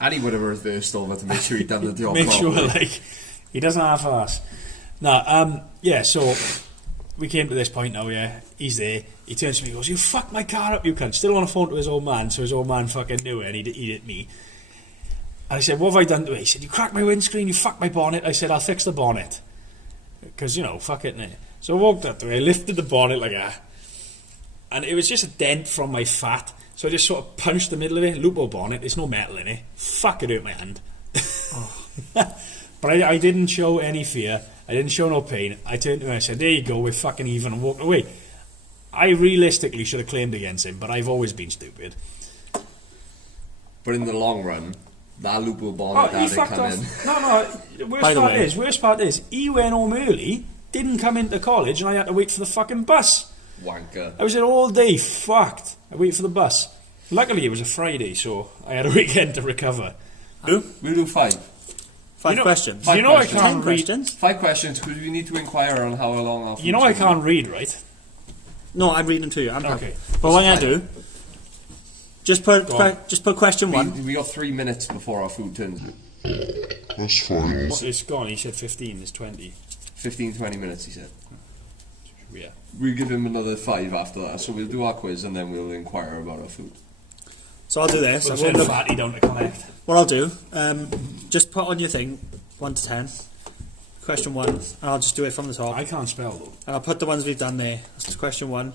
And he would have reversed over to make sure he'd done the job Make sure, properly. like, he doesn't half ass. No, yeah, so we came to this point now, yeah. He's there. He turns to me and goes, "You fucked my car up, you cunt." Still on the phone to his old man, so his old man fucking knew it and he hit me. And I said, "What have I done to it?" He said, "You cracked my windscreen, you fucked my bonnet." I said, "I'll fix the bonnet." Because, you know, fuck it, innit? So I walked up to it, I lifted the bonnet like that. And it was just a dent from my fat. So I just sort of punched the middle of it. Lupo bonnet, there's no metal in it. Fuck, it hurt my hand. But I didn't show any fear. I didn't show no pain. I turned to him and I said, "There you go, we're fucking even," and walked away. I realistically should have claimed against him, but I've always been stupid. But in the long run, that Lupo bonnet he dad had fucked come in. off. No, the By the way- worst part is, he went home early, didn't come into college, and I had to wait for the fucking bus. Wanker. I was there all day, fucked. I waited for the bus. Luckily, it was a Friday, so I had a weekend to recover. We'll do 5. 5 You know- questions. You know I 10 can't read. questions. 5 questions because we need to inquire on how long our You know I can't read, right? No, I'm reading them to you. I'm happy. Okay. But what I'm going to do, just put Go on. just put question one. We got 3 minutes before our food turns. That's fine. What, it's gone. He said 15. It's 20. 15-20 minutes, he said. Yeah. We'll give him another 5 after that, so we'll do our quiz and then we'll inquire about our food. So I'll do this. I But won't then look- fatty don't to connect. What I'll do, just put on your thing 1 to 10. Question 1, and I'll just do it from the top. I can't spell though. And I'll put the ones we've done there. That's question 1.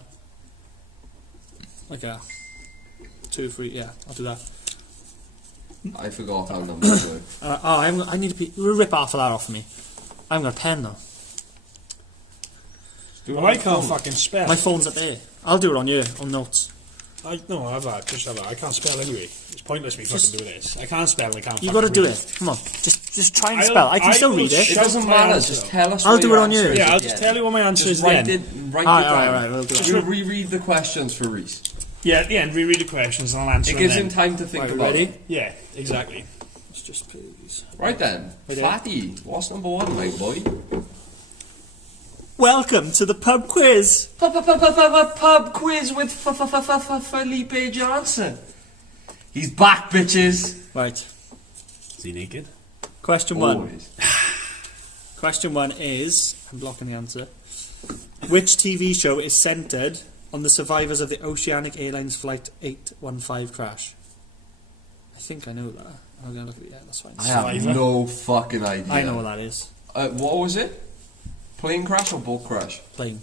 Like a 2, 3. Yeah, I'll do that. I forgot how numbers work. I need to rip half of that off of me. I haven't got a pen though. Well, I can't fucking spell. My phone's up there. I'll do it on you on notes. I can't spell anyway. It's pointless me fucking do this. I can't spell. I can't. You got to fucking do read it. Come on, just try and I'll- spell. I can I still will read It it. shout doesn't my matter, answer. just tell us I'll what do your it on you. answer is Yeah, I'll at just the tell end. you what my answer Just is write then. it, write it Alright, down. we'll do We'll that. reread the questions for Reese. Yeah, at the end, reread the questions and I'll answer It them gives then. him time to think Right, about ready? it. Yeah, exactly. Let's just please. Right then, Okay. Fatty, what's number 1, my boy? Welcome to the pub quiz. Pub quiz with Felipe Johnson. He's back, bitches. Right. Is he naked? Question 1. Always. Question 1 is, I'm blocking the answer. Which TV show is centred on the survivors of the Oceanic Airlines Flight 815 crash? I think I know that. I'm going to look at it. Yeah, that's fine. I have Survivor. no fucking idea. I know what that is. What was it? Plane crash or boat crash? Plane.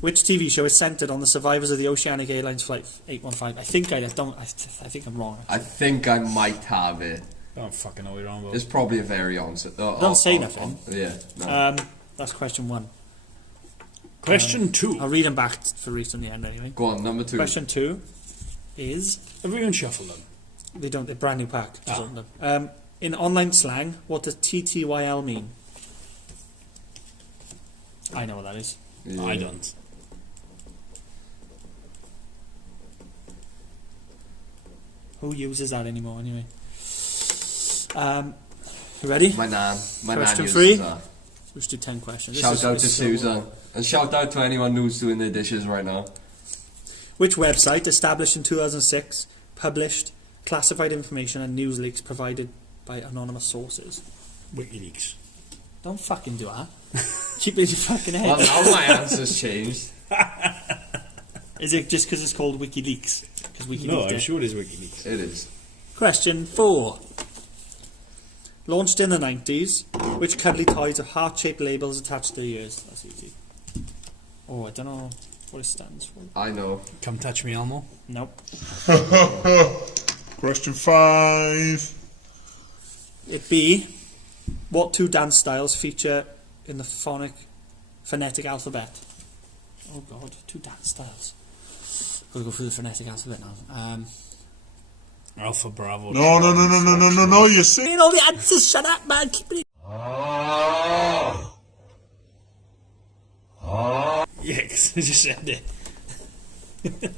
Which TV show is centred on the survivors of the Oceanic Airlines Flight 815? I think I'm wrong. I think I might have it. I don't fucking know what you're on about. It's probably a very answer. Don't say nothing. Yeah. No. That's question 1. Question 2. I'll read them back for Reese in the end anyway. Go on, number 2. Question 2 is... Have we even shuffled them? They're brand new pack. Just open them. In online slang, what does TTYL mean? I know what that is. Yeah. I don't. Who uses that anymore anyway? You ready? My nan. My nan Question uses 3. that. Let's do 10 questions. Shout out to so- Susan. And shout out to anyone who's doing their dishes right now. Which website, established in 2006, published classified information and news leaks provided by anonymous sources? WikiLeaks. Don't fucking do that. Keep it in your fucking head. Well, now my answer's changed. Is it just because it's called WikiLeaks? Because WikiLeaks No, I'm did. sure it is WikiLeaks. It is. Question 4. Launched in the 90s, which cuddly toys have heart-shaped labels attached to their ears? That's easy. Oh, I don't know what it stands for. I know. Come touch me, Elmo. Nope. Question 5. It B. What 2 dance styles feature in the phonetic alphabet? Oh god, 2 dance styles. Gotta go through the phonetic alphabet now. Alpha Bravo. No, you see? Saying all the answers, shut up man, keep it in. Yeah, 'cause I just said it.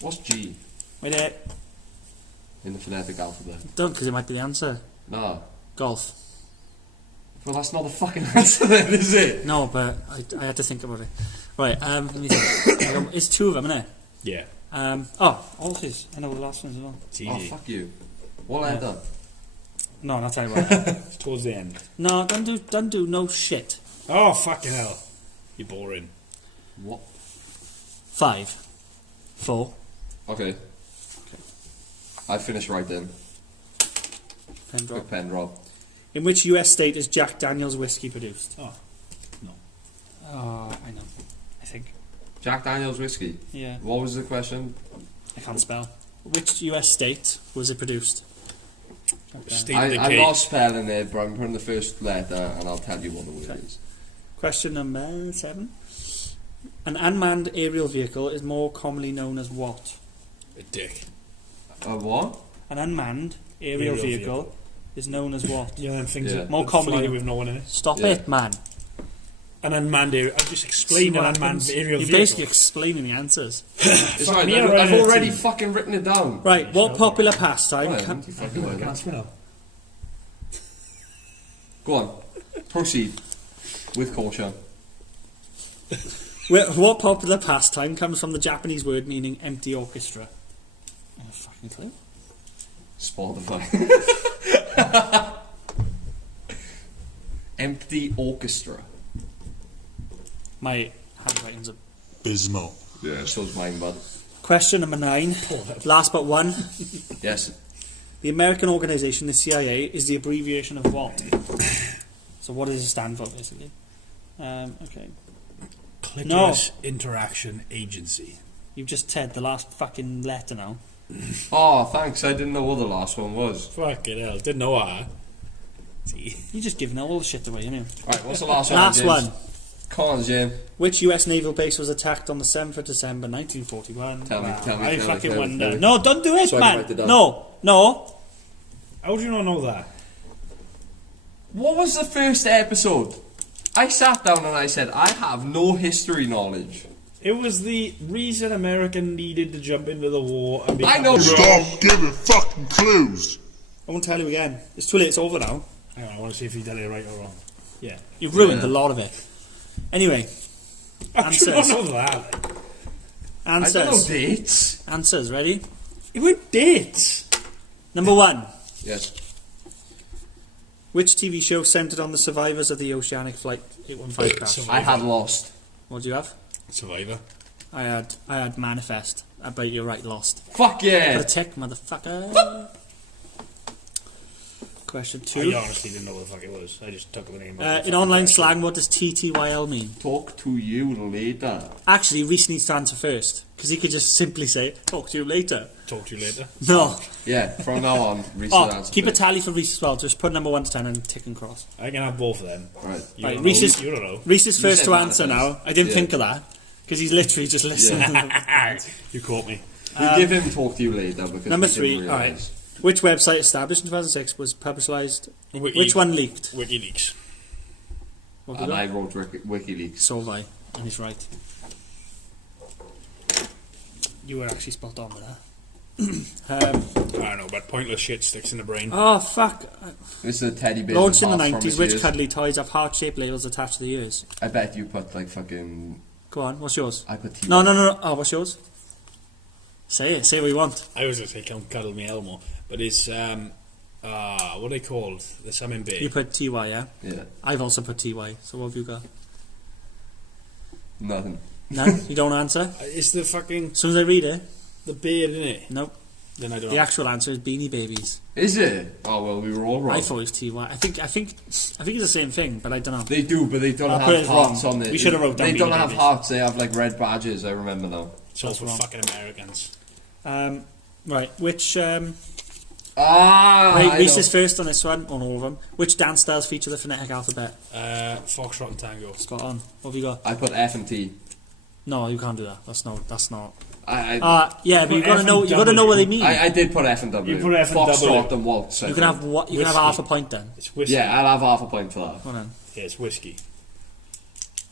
What's G Wait there. in the phonetic alphabet? Don't, because it might be the answer. No. Golf. Well, that's not the fucking answer then, is it? No, but I had to think about it. Right, let me think. It's 2 of them, isn't it? Yeah. All his. I know the last ones as well. It's Oh, easy. fuck you. What letter? No, not tell you what. It's towards the end. No, don't do no shit. Oh, fucking hell. You're boring. What? 5, 4, Okay. I finished right then. pen drop. Quick pen drop. In which US state is Jack Daniel's whiskey produced? Oh, no. Oh, I know. I think. Jack Daniel's whiskey. Yeah, What was the question? I can't spell. Which US state was it produced? State of the I'm cake. not spelling it, but I'm putting the first letter and I'll tell you what the word Okay. is. Question number 7. An unmanned aerial vehicle is more commonly known as what? A dick. A what? An unmanned aerial vehicle is known as what? Yeah, and things Yeah. that More that commonly- fly with no one in it. Stop Yeah. it, man. An unmanned area. I just explained an unmanned aerial You're vehicle. basically explaining the answers. It's Fuck right, me, I've, I ran I've out of already tea. fucking written it down. Right, what popular pastime... Right, can- you fucking like that. spell. Go on. Proceed. With caution. What popular pastime comes from the Japanese word meaning empty orchestra? Oh, fucking clue. Spotify. Empty orchestra. My handwriting's a... Bismo. Yeah, so's mine, bud. Question number 9. Last but one. Yes. The American organisation, the CIA, is the abbreviation of what? So what does it stand for, basically? Okay. Clitoris Interaction Agency. You've just said the last fucking letter now. Oh, thanks. I didn't know what the last one was. Fucking hell. Didn't know that. See. You're just giving all the shit away, aren't you? Right, what's the last one? Last James? one. Come on, Jim. Which US naval base was attacked on the 7th of December 1941? Tell me, tell me. I tell fucking me, tell me, wonder. tell me. No, don't do it, So I can man. write it down. No. How do you not know that? What was the first episode? I sat down and I said, I have no history knowledge. It was the reason America needed to jump into the war and I know. Stop giving fucking clues. I won't tell you again. It's too late. It's over now. Hang on, I want to see if he did it right or wrong. Yeah. You've ruined Yeah. a lot of it. Anyway, How do you not Answers. know that? I don't know answers. dates. Answers. Ready? It went dates. Number 1. Yes. Which TV show centred on the survivors of the Oceanic Flight 815 crash? Survivor. I had lost. What do you have? Survivor. I had Manifest. I bet you're right, Lost. Fuck Put a yeah. tick, motherfucker. Question I 2. honestly didn't know what the fuck it was. I just took the name. In online slang, what does TTYL mean? Talk to you later. Actually, Reese needs to answer first, because he could just simply say, talk to you later. Talk to you later. No. Yeah, from now on, Reese Oh, will answer keep a first. tally for Reese as well. Just put number 1 to 10 and tick and cross. I can have both of them. Right. You Right, don't Reese's- know. You don't know. Reese is You first said to one answer first. now. I didn't Yeah. think of that, because he's literally just listening. You caught me. We give him talk to you later because Number we 3, didn't alright. realise. Which website established in 2006 was publicised? Which one leaked? WikiLeaks. What have And we I got? wrote WikiLeaks. So have I, and he's right. You were actually spot on with that. I don't know, but pointless shit sticks in the brain. Oh, fuck. This is a teddy bear. Launched in the with hearts from 90s, his which ears. cuddly toys have heart-shaped labels attached to the ears? I bet you put like fucking. Go on, what's yours? I put T. No. Oh, what's yours? Say it. Say what you want. I was going to say Count Cuddle Me Elmo, but it's, what are they called? The Salmon Bay. You put TY, yeah? Yeah. I've also put TY, so what have you got? Nothing. None? You don't answer? It's the fucking, As soon as I read it, the beard, isn't it? nope. Then I don't The know. actual answer is Beanie Babies. Is it? Oh well, we were all wrong. I thought it was TY. I think it's the same thing, but I don't know. They do, but they don't I'll put have it hearts wrong. on it. We should have wrote down They don't Beanie have Babies. hearts. They have like red badges. I remember now. It's all That's for wrong. fucking Americans. Right, which... Ah, Right, I Reese know. is first on this one, on all of them. Which dance styles feature the phonetic alphabet? Foxtrot and Tango. Spot on. What have you got? I put F and T. No, you can't do that. That's not. I Yeah, but you Put gotta F know. and You gotta know what they mean. I did put F and W. You put F and Foxtrot W. and waltz. I you can think. have what? You can have Whiskey. half a point then. It's whiskey. Yeah, I'll have half a point for that. Go on then. Yeah, it's whiskey.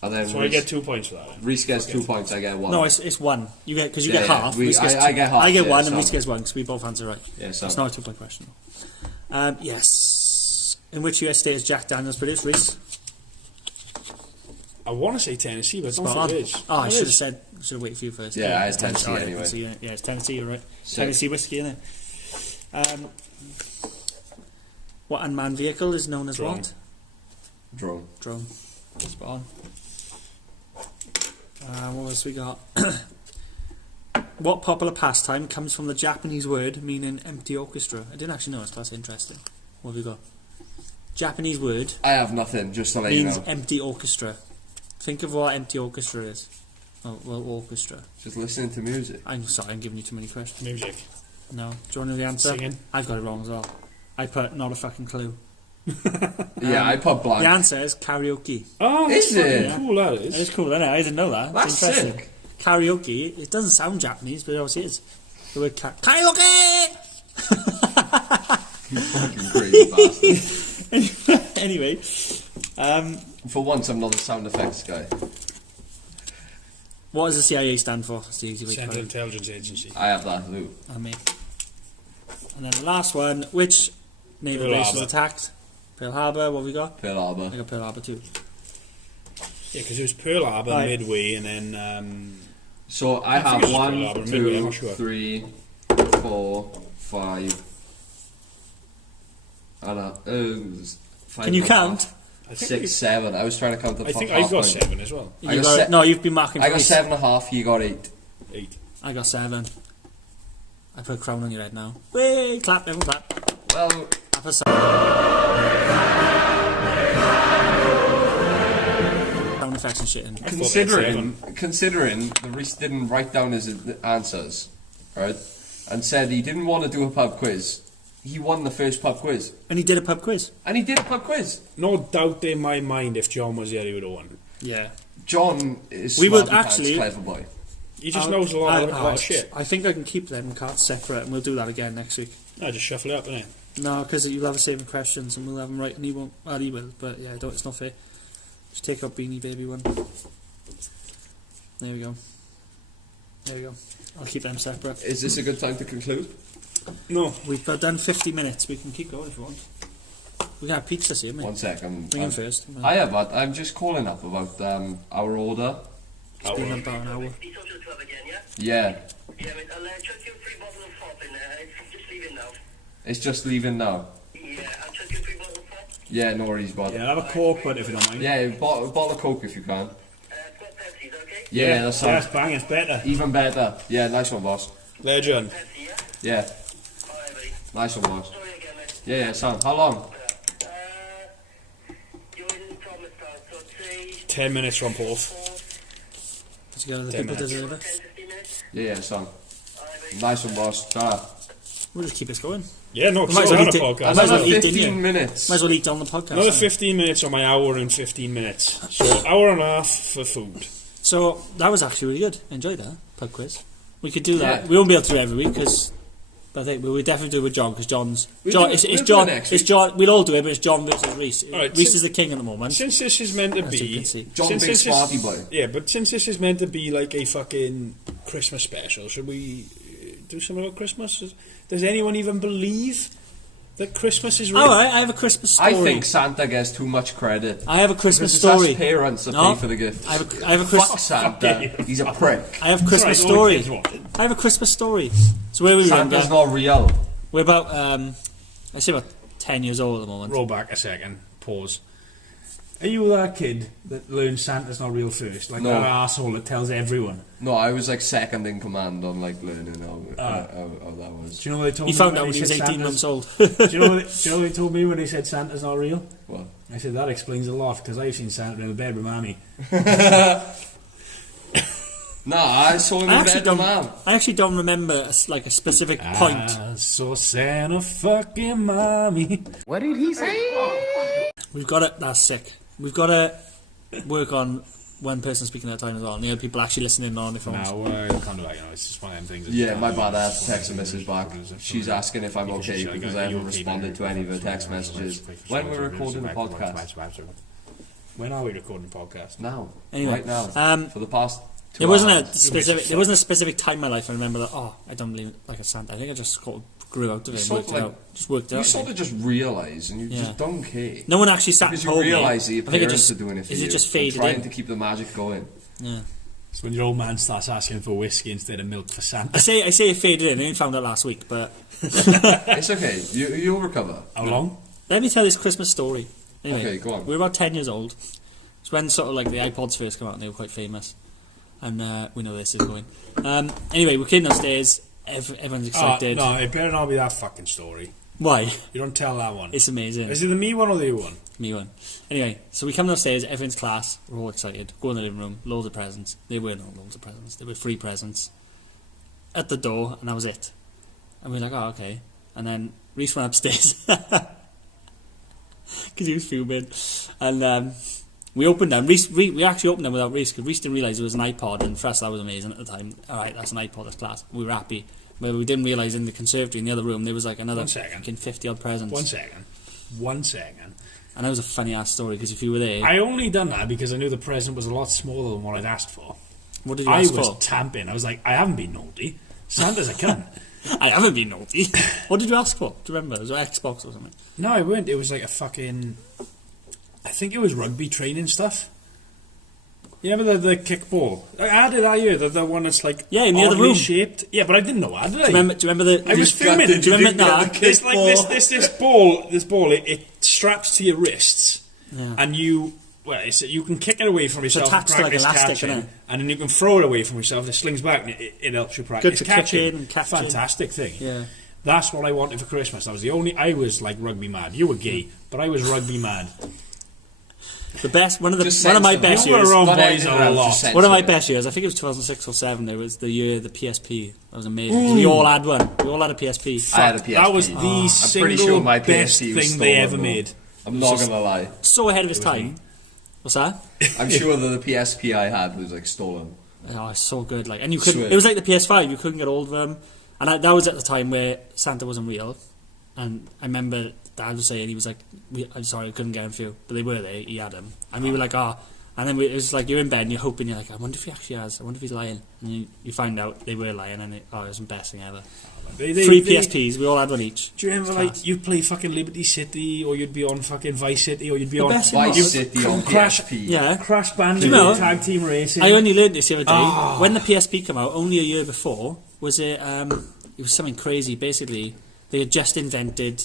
And then So I Reese, get 2 points for that. Then. Reese gets 2 points. I get 1. No, it's one. You get because you Yeah, get yeah. half. We- Reese gets I two. get half, I get yeah, one, so- and Reese gets one because we both answer right. Yeah, so It's not a 2 point question. Yes. In which US state is Jack Daniels produced? Reese. I want to say Tennessee, but I don't Spot on. think it is. Oh, I It should have is. said. Should have waited for you first. Yeah, it's Tennessee Sorry, anyway. Tennessee, yeah, it's Tennessee. You're right. Sick. Tennessee whiskey, innit? What unmanned vehicle is known as Drone. what? drone. Drone. Spot on. What else we got? What popular pastime comes from the Japanese word meaning empty orchestra? I didn't actually know this, that's interesting. What have we got? Japanese word I have nothing. Just to let you means know. empty orchestra. Think of what empty orchestra is. Oh, well, orchestra. Just listening to music. I'm sorry, I'm giving you too many questions. Music. No. Do you want to know the answer? Singing. I've got it wrong as well. I put not a fucking clue. Yeah, I put blank. The answer is karaoke. Oh, that's Is fucking it? cool, that That is. is cool, isn't it? I didn't know that. That's It's interesting. sick. Karaoke, it doesn't sound Japanese, but it obviously is. The word karaoke! You fucking crazy bastard. Anyway, For once, I'm not a sound effects guy. what does the CIA stand for? It's the easy way to Central put it. Intelligence Agency. I have that too. And me. And then the last one, which naval Pearl base was Harbor. attacked? Pearl Harbor, what have we got? Pearl Harbor. I got Pearl Harbor too. Yeah, because it was Pearl Harbor, Right. Midway, and then So I think have it's Pearl 1, Harbor, maybe, I'm 2, not sure. 3, 4, 5. And 5 Can you and a half. count? I think 6, 7. I was trying to count the I think half I've got point. 7 as well. I You got got se- it. No, you've been marking I got twice. 7.5. You got 8. 8. I got 7. I put a crown on your head now. Way, clap, everyone clap. Well, I put sound effects and shit in. considering the Reese didn't write down his answers, right, and said he didn't want to do a pub quiz, he won the first pub quiz, And he did a pub quiz. and he did a pub quiz. No doubt in my mind if John was here, he would have won. Yeah. John is We would smarty pants, actually- clever boy. He just knows a lot of shit. I think I can keep them cards separate, and we'll do that again next week. No, just shuffle it up, innit? No, because you'll have the same questions, and we'll have them right, and he won't. Well, he will, but yeah, it's not fair. Just take out Beanie Baby one. There we go. There we go. I'll keep them separate. Is this a good time to conclude? No. We've done 50 minutes. We can keep going if you want. We can have pizza soon, mate. 1 second. Bring him first. I have, but I'm just calling up about our order. It's been about an hour. The social club again, yeah? Yeah, Yeah, mate, I'll chuck you 3 bottles of pop in there. It's just leaving now. it's just leaving now. Yeah, I'll chuck you 3 bottles of pop. Yeah, no worries, bud. Yeah, I'll have a Coke, but if you don't mind. Yeah, bottle of Coke if you can. Got Pepsi's, okay? Yeah, that sounds Yes, bang, it's better. even better. Yeah, nice one, boss. Legend. Pepsi, yeah? Yeah, Alright, buddy. nice one, boss. Sorry again, mate. Yeah, Sam. How long? You're in Thomas Town, so say 10 minutes from Porth. Did you get other 10 people to minutes. do it? 10-15 minutes. Yeah, Sam. Nice one, boss. Ta. We'll just keep this going. Yeah, no, We might as so well on a eat it. podcast. Might as Another well eat in 15 here. minutes. Might as well eat on the podcast. Another then. 15 minutes on my hour and 15 minutes. So, hour and a half for food. So that was actually really good. Enjoyed that pub quiz. We could do that. Yeah. We won't be able to do it every week because. I think we'll definitely do it with John because John's. We'll John, do it- it's we'll do John. it next It's week. John. We'll all do it, but it's John versus Reese. Alright, Reese since- is the king at the moment. Since this is meant to As you be... can see. John since Big this is- Smarty Boy. Yeah, but since this is meant to be like a fucking Christmas special, should we do something about Christmas? Does anyone even believe that Christmas is real? All right, I have a Christmas story. I think Santa gets too much credit. I have a Christmas Because it's us story. parents that No. pay for the gifts. I have a Fuck Christmas. Santa. He's a prick. I have a Christmas Sorry, all the story. kids watching. I have a Christmas story. So where we were Santa's younger, not real. we're about I say about 10 years old at the moment. Roll back a second. Pause. Are you that kid that learned Santa's not real first? Like No. that asshole that tells everyone? No, I was like second in command on like learning how that was. Do you know what they told He me found when out when they he was said 18 Santa's- months old. do you know what they told me when they said Santa's not real? What? I said that explains a lot because I've seen Santa in the bed with Mammy. No, I saw him I in actually bed with don't. Mum. I actually don't remember like a specific point. I saw Santa fucking Mommy. We've got to. That's sick. We've got to work on one person speaking at a time as well, and the other people actually listening on their phones. No, I can't do that, you know, it's just one of them things. Yeah, my bad. I have to text a message back. She's asking if I'm okay because I haven't responded to any of her text messages. When we're recording the podcast? When are we recording the podcast? Now. Anyway, Right now. For the past 2 There wasn't hours. a specific. There wasn't a specific time in my life I remember that. Oh, I don't believe like a Santa. I think I just sort of grew out of it, and sort worked of it like- out. Just worked it You out. sort of just realise and you Yeah. just don't care. No one actually sat Because and you told me. realise that your I think it parents just are doing it for is you. it just and faded trying in. to keep the magic going. Yeah. It's when your old man starts asking for whiskey instead of milk for I Santa. say it faded in. I only found out last week, but It's okay. You'll recover. How long? let me tell this Christmas story. Anyway, Okay, go on. we were about 10 years old. It's when sort of like the iPods first came out and they were quite famous. And we know this is going. Anyway, we came downstairs. Everyone's excited. No, it better not be that fucking story. Why? You don't tell that one. It's amazing. Is it the me one or the you one? Me one. Anyway, so we come downstairs, everyone's class, we're all excited, go in the living room, loads of presents. There were not loads of presents, there were 3 presents. At the door, and that was it. And we were like, oh, okay. And then Reese went upstairs. Because he was fuming. And we opened them. We actually opened them without Reese, because Reese didn't realise it was an iPod, and for us that was amazing at the time. Alright, that's an iPod, that's class. We were happy. But we didn't realise in the conservatory, in the other room, there was like another 1 second. fucking 50 odd presents. 1 second. 1 second. And that was a funny ass story, because if you were there, I only done that because I knew the present was a lot smaller than what I'd asked for. what did you I ask was for? tamping. I was like, I haven't been naughty. Santa's a cunt. I haven't been naughty. What did you ask for? Do you remember? It was an Xbox or something. No, I weren't. It was like a fucking... I think it was rugby training stuff. You remember the kickball? I had it that year, the one that's like Yeah, in the other oddly room. shaped. Yeah, but I didn't know that, did I? Do you remember the? I was filming. Did Do you remember get that? the It's like this ball. It straps to your wrists, Yeah. and you you can kick it away from yourself. attached and to like practice elastic, catching, isn't it? and then you can throw it away from yourself. It slings back, and it helps you practice Good for catching. kicking and catching. Fantastic thing. Yeah. That's what I wanted for Christmas. That was the only. I was like rugby mad. You were gay, but I was rugby mad. The best one of Just my censor best You were years. around Not boys editing a out, lot. just One of my censor it. best years. I think it was 2006 or 7. It was the year of the PSP. That was amazing. We all had one. We all had a PSP. I had a PSP. That was the I'm single pretty sure my best PSP was thing they stolen, ever though. made. I'm not gonna lie. So ahead of its was time. me. What's that? I'm sure that the PSP I had was like stolen. Oh, it's so good. Like, and you couldn't. Swear. It was like the PS5. You couldn't get hold of them. And that was at the time where Santa wasn't real. And I remember Dad was saying he was like, "I'm sorry, I couldn't get them for you," but they were there. He had them, and we were like, "Ah." Oh. And then it was like you're in bed and you're hoping, you're like, I wonder if he actually has. I wonder if he's lying. And you find out they were lying, and it was the best thing ever. They- 3 PSPs. We all had one each. Do you remember, Class. like, you'd play fucking Liberty City, or you'd be on fucking Vice City, or you'd be The on best thing Vice was- City on Crash- PSP. Yeah. Crash Bandicoot, Do you know- Tag Team Racing. I only learned this the other day. Ah. When the PSP came out, only a year before, was it? It was something crazy. Basically, they had just invented.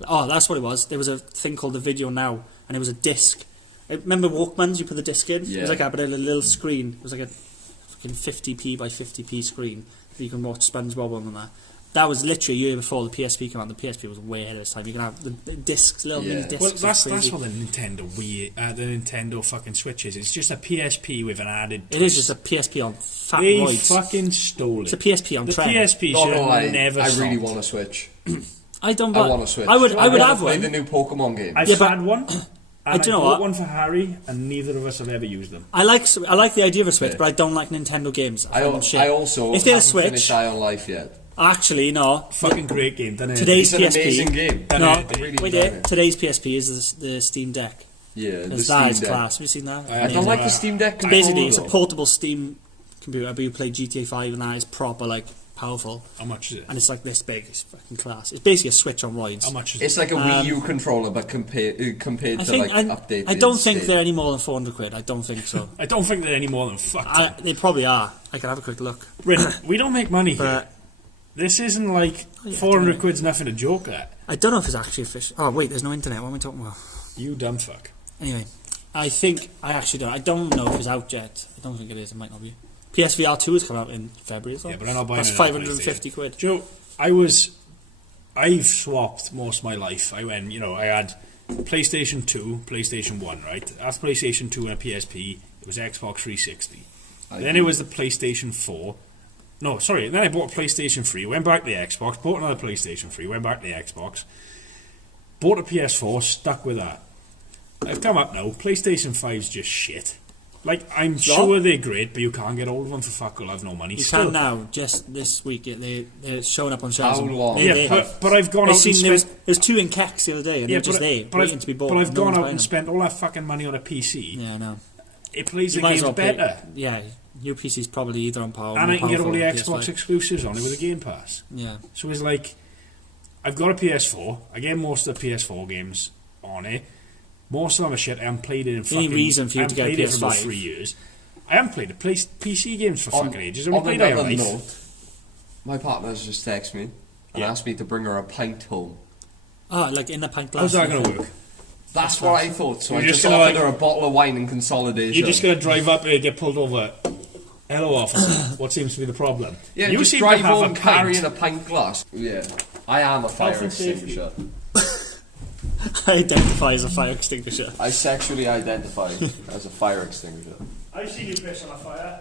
That's what it was. There was a thing called the Video Now, and it was a disc. Remember Walkmans? You put the disc in. It Yeah. was like that, but a little screen. It was like a fucking 50p by 50p screen that you can watch SpongeBob on and that. That was literally a year before the PSP came out. The PSP was way ahead of its time. You can have the discs, little mini Yeah. discs. Well, was that's crazy. what the Nintendo fucking Switch is. It's just a PSP with an added. It is just a PSP on fat They roids. fucking stole it. It's a PSP on the trend. PSP No, should no, have never I really stopped. want a Switch. I don't. I want a Switch. I would wanna have play one. the new Pokemon game. I've Yeah, but- had one. And do you know bought what? one for Harry, and neither of us have ever used them. I like the idea of a Switch, Yeah. but I don't like Nintendo games. I, find them shit. I also if they're a haven't Switch, finished Ion Life yet. actually no. Fucking great game, didn't it? Today's It's an PSP. amazing game. No, I really wait enjoyed there. it. Today's PSP is the Steam Deck. Yeah, the Because Steam that is Deck. class. Have you seen that? I don't like the Steam Deck controller. Basically, it's a though. portable Steam computer, but you play GTA 5 and that is proper, like, powerful. How much is it? And it's like this big. It's fucking class. It's basically a Switch on roids. How much is It's it? like a Wii U controller, but compared I to think like updated. I don't think state. they're any more than 400 quid. I don't think so. I don't think they're any more than fucked. They probably are. I can have a quick look. Rin, we don't make money here. But This isn't like Oh, yeah, 400 quid's nothing to joke at. I don't know if it's actually official. Oh, wait, there's no internet. What am I talking about? You dumb fuck. Anyway, I actually don't. I don't know if it's out yet. I don't think it is. It might not be. PSVR 2 has come out in February as well. Yeah, but I'm not buying That's it on 550 quid. Joe, I've swapped most of my life. I had PlayStation 2, PlayStation 1, right? After PlayStation 2 and a PSP, it was Xbox 360. Then it was the PlayStation 4. No, sorry, then I bought a PlayStation 3, went back to the Xbox, bought another PlayStation 3, went back to the Xbox, bought a PS4, stuck with that. I've come up now, PlayStation 5's just shit. Like, I'm sure they're great, but you can't get hold of them for fuck all. I've no money. You Still. can now. Just this week, they're showing up on shelves. How long? Yeah, but I've gone out and spent... There's two in Kex the other day, and they're just there, waiting to be bought. But I've No gone one's out buying and them. spent all that fucking money on a PC. Yeah, I know. It plays You the might as games well pay- better. Yeah, your PC's probably either on power And or I can get all the powerful Xbox on PS5. exclusives on it with a Game Pass. Yeah. So it's like, I've got a PS4. I get most of the PS4 games on it. Most of them are shit. I haven't played it in fucking... reason for you I to haven't get a played it for about PS5? 3 years. I haven't played the PC games for fucking ages. I've on only played another Life. note, my partner's just texted me and Yeah. asked me to bring her a pint home. Oh, like in the pint glass. How's that going to work? That's what I thought. So You're I just just gonna, offered like- her a bottle of wine in consolidation. You're just going to drive up and get pulled over. Hello, officer. What seems to be the problem? yeah, you just seem drive to have home a carrying pint. a pint glass. Yeah, I am a fire Health and safety. extinguisher. Identify as a fire extinguisher. I sexually identify as a fire extinguisher. I've seen you piss on a fire.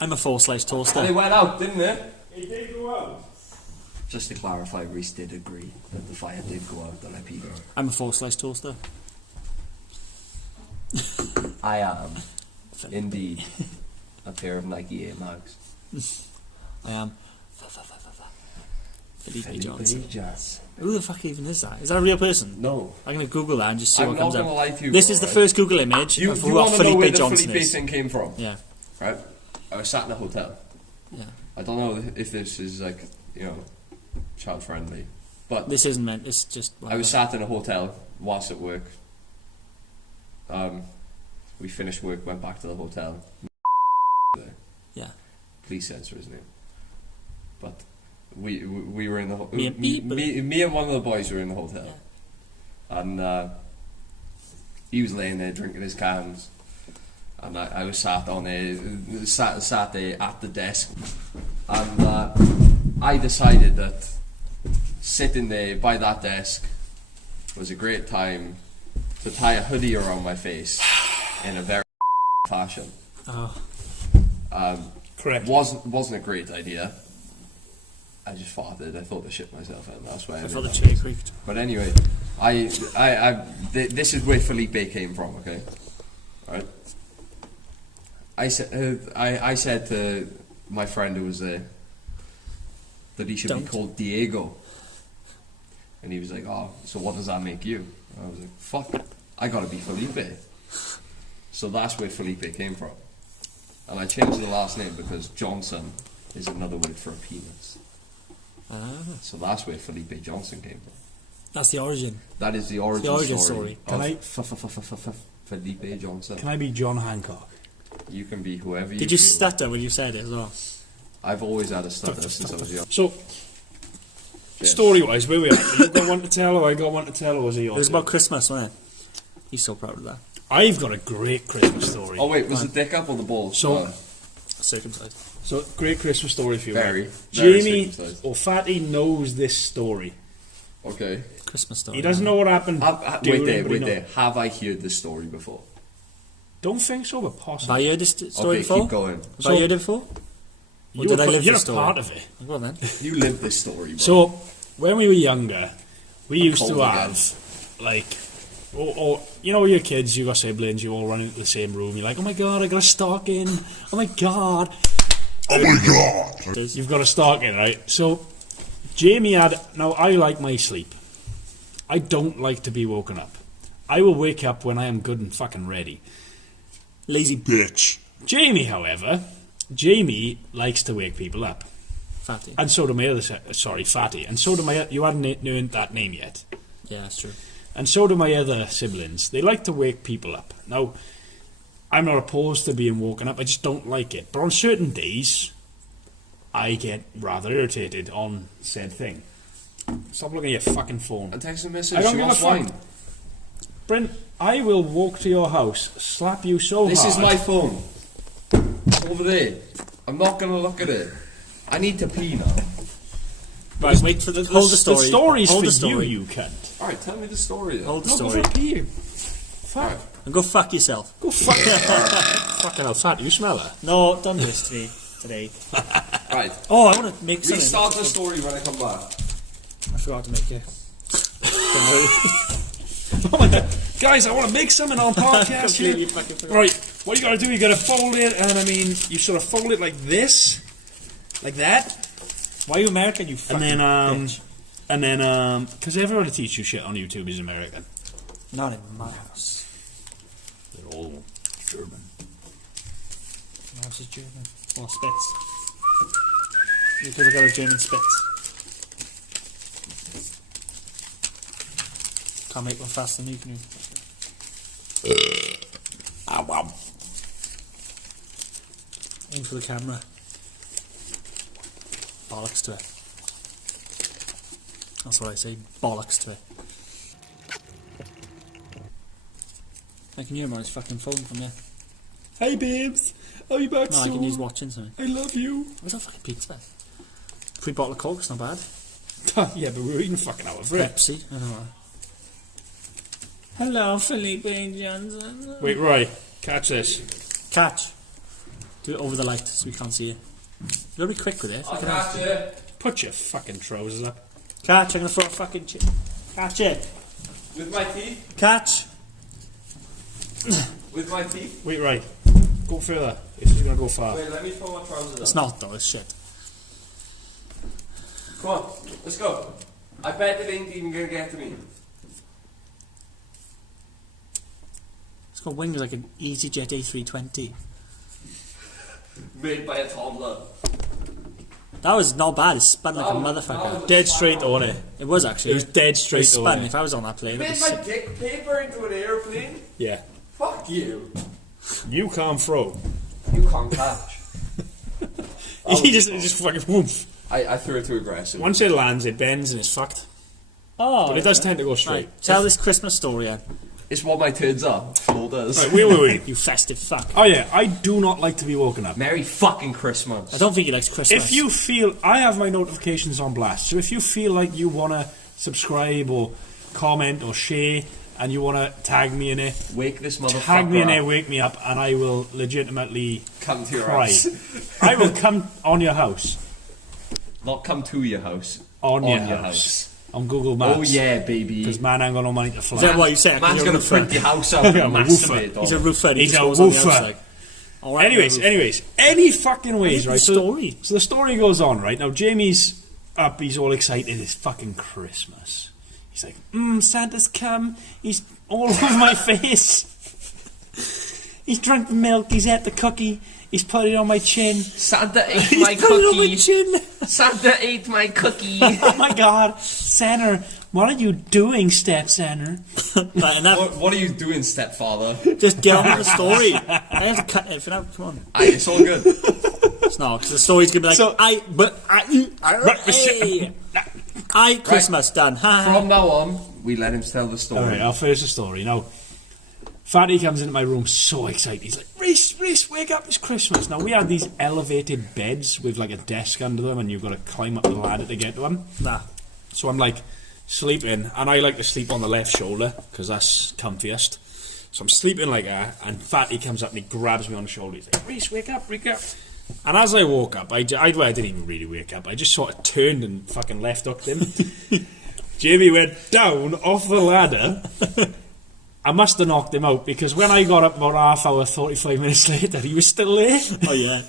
I'm a 4-slice They toaster. went out, didn't they? It did go out. Just to clarify, Reese did agree that the fire did go out and I peed. I'm a 4-slice toaster. I am, indeed, a pair of Nike Air Max. I am. Felipe Johnson. Johnson. Who the fuck even is that? Is that a real person? No. I'm going to Google that and just see I'm what not comes going to up. lie to you. This bro, is the right? first Google image You of want what to know where Felipe the Johnson Felipe is. thing came from? Yeah, Right? I was sat in a hotel. yeah. I don't know if this is like, child friendly. But This isn't meant. It's just. I was sat in a hotel whilst at work. We finished work, went back to the hotel. Yeah. Please censor his name. But we were in the Me and Pete, but- me and one of the boys were in the hotel, and he was laying there drinking his cans, and I was sat on there, sat there at the desk, and I decided that sitting there by that desk was a great time to tie a hoodie around my face in a very fashion. Oh, Correct. Wasn't a great idea. I just farted. I thought to shit myself, and that's why I I made thought the that. chair creaked. But anyway, this is where Felipe came from. Okay, right. I said to my friend who was there that he should Don't. be called Diego, and he was like, "Oh, so what does that make you?" And I was like, "Fuck, I gotta be Felipe." So that's where Felipe came from, and I changed the last name because Johnson is another word for a penis. So that's where Felipe Johnson came from. That's the origin. That is the origin, origin story. Can I- Felipe Johnson? Can I be John Hancock? You can be whoever you Did you feel. stutter when you said it as well? I've always had a stutter since I was young. So, Yes. story-wise, where we at? You got one to tell, or I got one to tell, or was it yours? It was about Christmas, wasn't it? He's so proud of that. I've got a great Christmas story. Oh wait, was the dick up or the balls? So- Circumcised. So, great Christmas story for you. Very, right? very Jamie circumcised. or Fatty knows this story. Okay. Christmas story. He doesn't know what happened. Wait during, there, but he wait know- there. Have I heard this story before? Don't think so, but Have possibly. I heard this story Okay, before? keep going. Have I heard it before? Or did I live you're this a story? part of it. Go on then. You lived this story, bro. So, when we were younger, we used to cold have, like, or you know, your kids, you got siblings, you all run into the same room. You're like, oh my god, I got a stocking. Oh my god, Oh my god! you've got a stocking, right? So, Jamie had. Now, I like my sleep. I don't like to be woken up. I will wake up when I am good and fucking ready. Lazy Bitch. Jamie, however, Jamie likes to wake people up. fatty. And so do my other, Fatty. And so do my, you hadn't learned that name yet. Yeah, that's true. And so do my other siblings. They like to wake people up. Now, I'm not opposed to being woken up, I just don't like it. But on certain days, I get rather irritated on said thing. Stop looking at your fucking phone. And text a message. I don't she give a wants fuck. wine. Brent, I will walk to your house, slap you so This hard. is my phone. It's over there. I'm not gonna look at it. I need to pee now. Right, wait for the hold the story. The story's hold for the story. you cunt. Alright, tell me the story then. Hold the No, go story. for a pee. Fuck. And go fuck yourself. Go fuck. Fucking hell, Fat, you smell her. No, don't do this to me today. Right. Oh, I want to make something. Restart the story when I come back. I forgot to make it. Don't worry. Oh my god. Guys, I want to make something on podcast Completely here. fucking forgot. Right, what you gotta do, you gotta fold it, and I mean, you sort of fold it like this. Like that. Why are you American, you fucking bitch? And then, because everybody teaches you shit on YouTube is American. Not in my house. They're all German. My house is German. Or Spitz. Because I got a German Spitz. Can't make one faster than you can. Wow. Aim for the camera. Bollocks to it. That's what I say. Bollocks to it. I can hear him on his fucking phone from there. Hey babes, are you back No, I soon? can use watching something. I love you. Where's that fucking pizza? Free bottle of Coke, it's not bad. Yeah, but we were eating fucking out of it. Pepsi, I don't know. Hello, Felipe Johnson. Wait, Roy, catch this. Catch. Do it over the light so we can't see you. You gotta be quick with it. Fucking hell. it. Put your fucking trousers up. Catch, I'm gonna throw a fucking catch it. With my teeth? Catch. With my teeth? Wait, Roy, go further. This is gonna go far. Wait, let me throw my trousers It's up. not though, it's shit. Come on, let's go. I bet it ain't even gonna get to me. It's got wings like an EasyJet A320. Made by a toddler. That was not bad, it spun like a That motherfucker. was- Dead straight on it. It was actually. It was dead It straight spun. on it. If I was on that plane, it'd Made be my sick. dick paper into an airplane? Yeah. Fuck you. You can't throw. You can't catch. He just fucking whoops. I threw it too aggressive. Once it lands, it bends and it's fucked. Oh, But it does tend to go straight. Right, tell this Christmas story, Ian. It's what my turds are. Flo does. Right, wait. You festive fuck. Oh yeah, I do not like to be woken up. Merry fucking Christmas. I don't think he likes Christmas. If you feel, I have my notifications on blast, so if you feel like you want to subscribe or comment or share and you want to tag me in it, Wake this motherfucker tag me in up. it, wake me up, and I will legitimately Come to your cry. house. I will come on your house. Not come to your house. On your house. On Google Maps. Oh yeah, baby. Because man, I ain't got no money to fly. Is that what you say? Man's You're a gonna roofer. print your house out Yeah, and I'm a woofer. masturbate. He's a roofer. He He's just a goes on the woofer. outside. All right, Anyways, any fucking ways, the right? story. So the story goes on, right? Now Jamie's up, he's all excited, it's fucking Christmas. He's like, Santa's come, he's all over my face. He's drunk the milk, he's ate the cookie, he's put it on my chin. Santa ate He's my put it on my cookie. chin. Santa ate my cookie. Oh my god, Santa, what are you doing, step Santa? Right, and that, What are you doing, stepfather? just get on with the story. I have to cut everything out. Come on. Aye, it's all good. It's not, because the story's going to be like, So- Christmas done. Ha, ha. From now on, we let him tell the story. Alright, I'll finish the story. Now, Fatty comes into my room so excited. He's like, Reese, wake up, it's Christmas. Now, we had these elevated beds with like a desk under them and you've got to climb up the ladder to get to them. Nah. So I'm like sleeping, and I like to sleep on the left shoulder because that's comfiest. So I'm sleeping like that, and Fatty comes up and he grabs me on the shoulder. He's like, Reese, wake up. And as I woke up, I didn't even really wake up. I just sort of turned and fucking left hooked him. Jamie went down off the ladder. I must have knocked him out because when I got up about half hour, 45 minutes later, he was still there. Oh, yeah.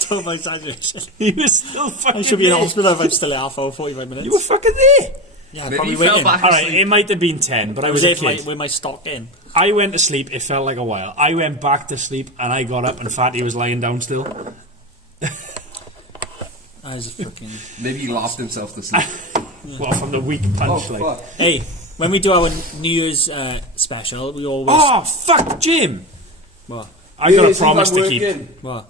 Total exaggeration. He was still fucking I should be in there. hospital if I'm still at half hour, 45 minutes. You were fucking there. Yeah, Maybe probably you fell waiting. back Alright, asleep. it might have been 10, but I I was was a there kid. with my stock in. I went to sleep, it felt like a while. I went back to sleep and I got up and Fatty was lying down still. I was fucking... Maybe he laughed himself to sleep. What, from the weak punch? like. Hey, when we do our New Year's special, we always... Oh, fuck, Jim! What? I got a promise to keep. What?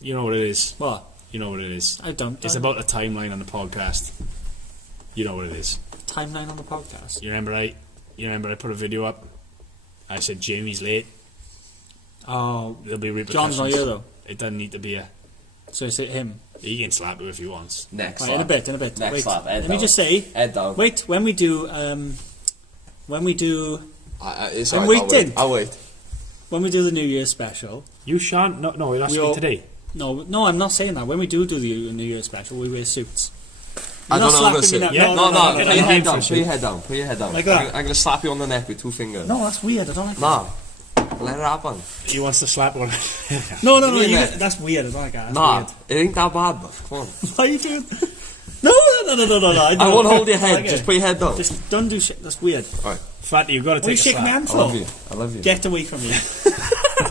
You know what it is. What? You know what it is. I don't. It's about the timeline on the podcast. You know what it is. Timeline on the podcast. You remember I put a video up? I said Jamie's late. Oh, There'll be repercussions. John's not here though. It doesn't need to be a... So is it him? He can slap you if he wants. Next Right, slap. in a bit. Next Wait, slap, head let me down. just say... Head down. Wait, when we do... It's I'm alright, waiting. I'll wait. When we do the New Year's special... You shan't... No, it has We to be all- today. No, I'm not saying that. When we do the New Year's special, we wear suits. I You're don't not know. slapping me Yeah, now. No, Get put your on head the down. info Put your head down. Put your head down. Like that? I'm gonna slap you on the neck with 2 fingers. No, that's weird. I don't like that. Nah. Let it happen. He wants to slap one. No, Give me a minute. that's weird. I don't like that. That's Nah. weird. It ain't that bad, but come on. What are you doing? No. I won't hold your head. Okay. Just put your head down. Just don't do shit. That's weird. Fatty, you've got to What are you take a shaking my slap. hand I for? love you. I love you. Get away from me.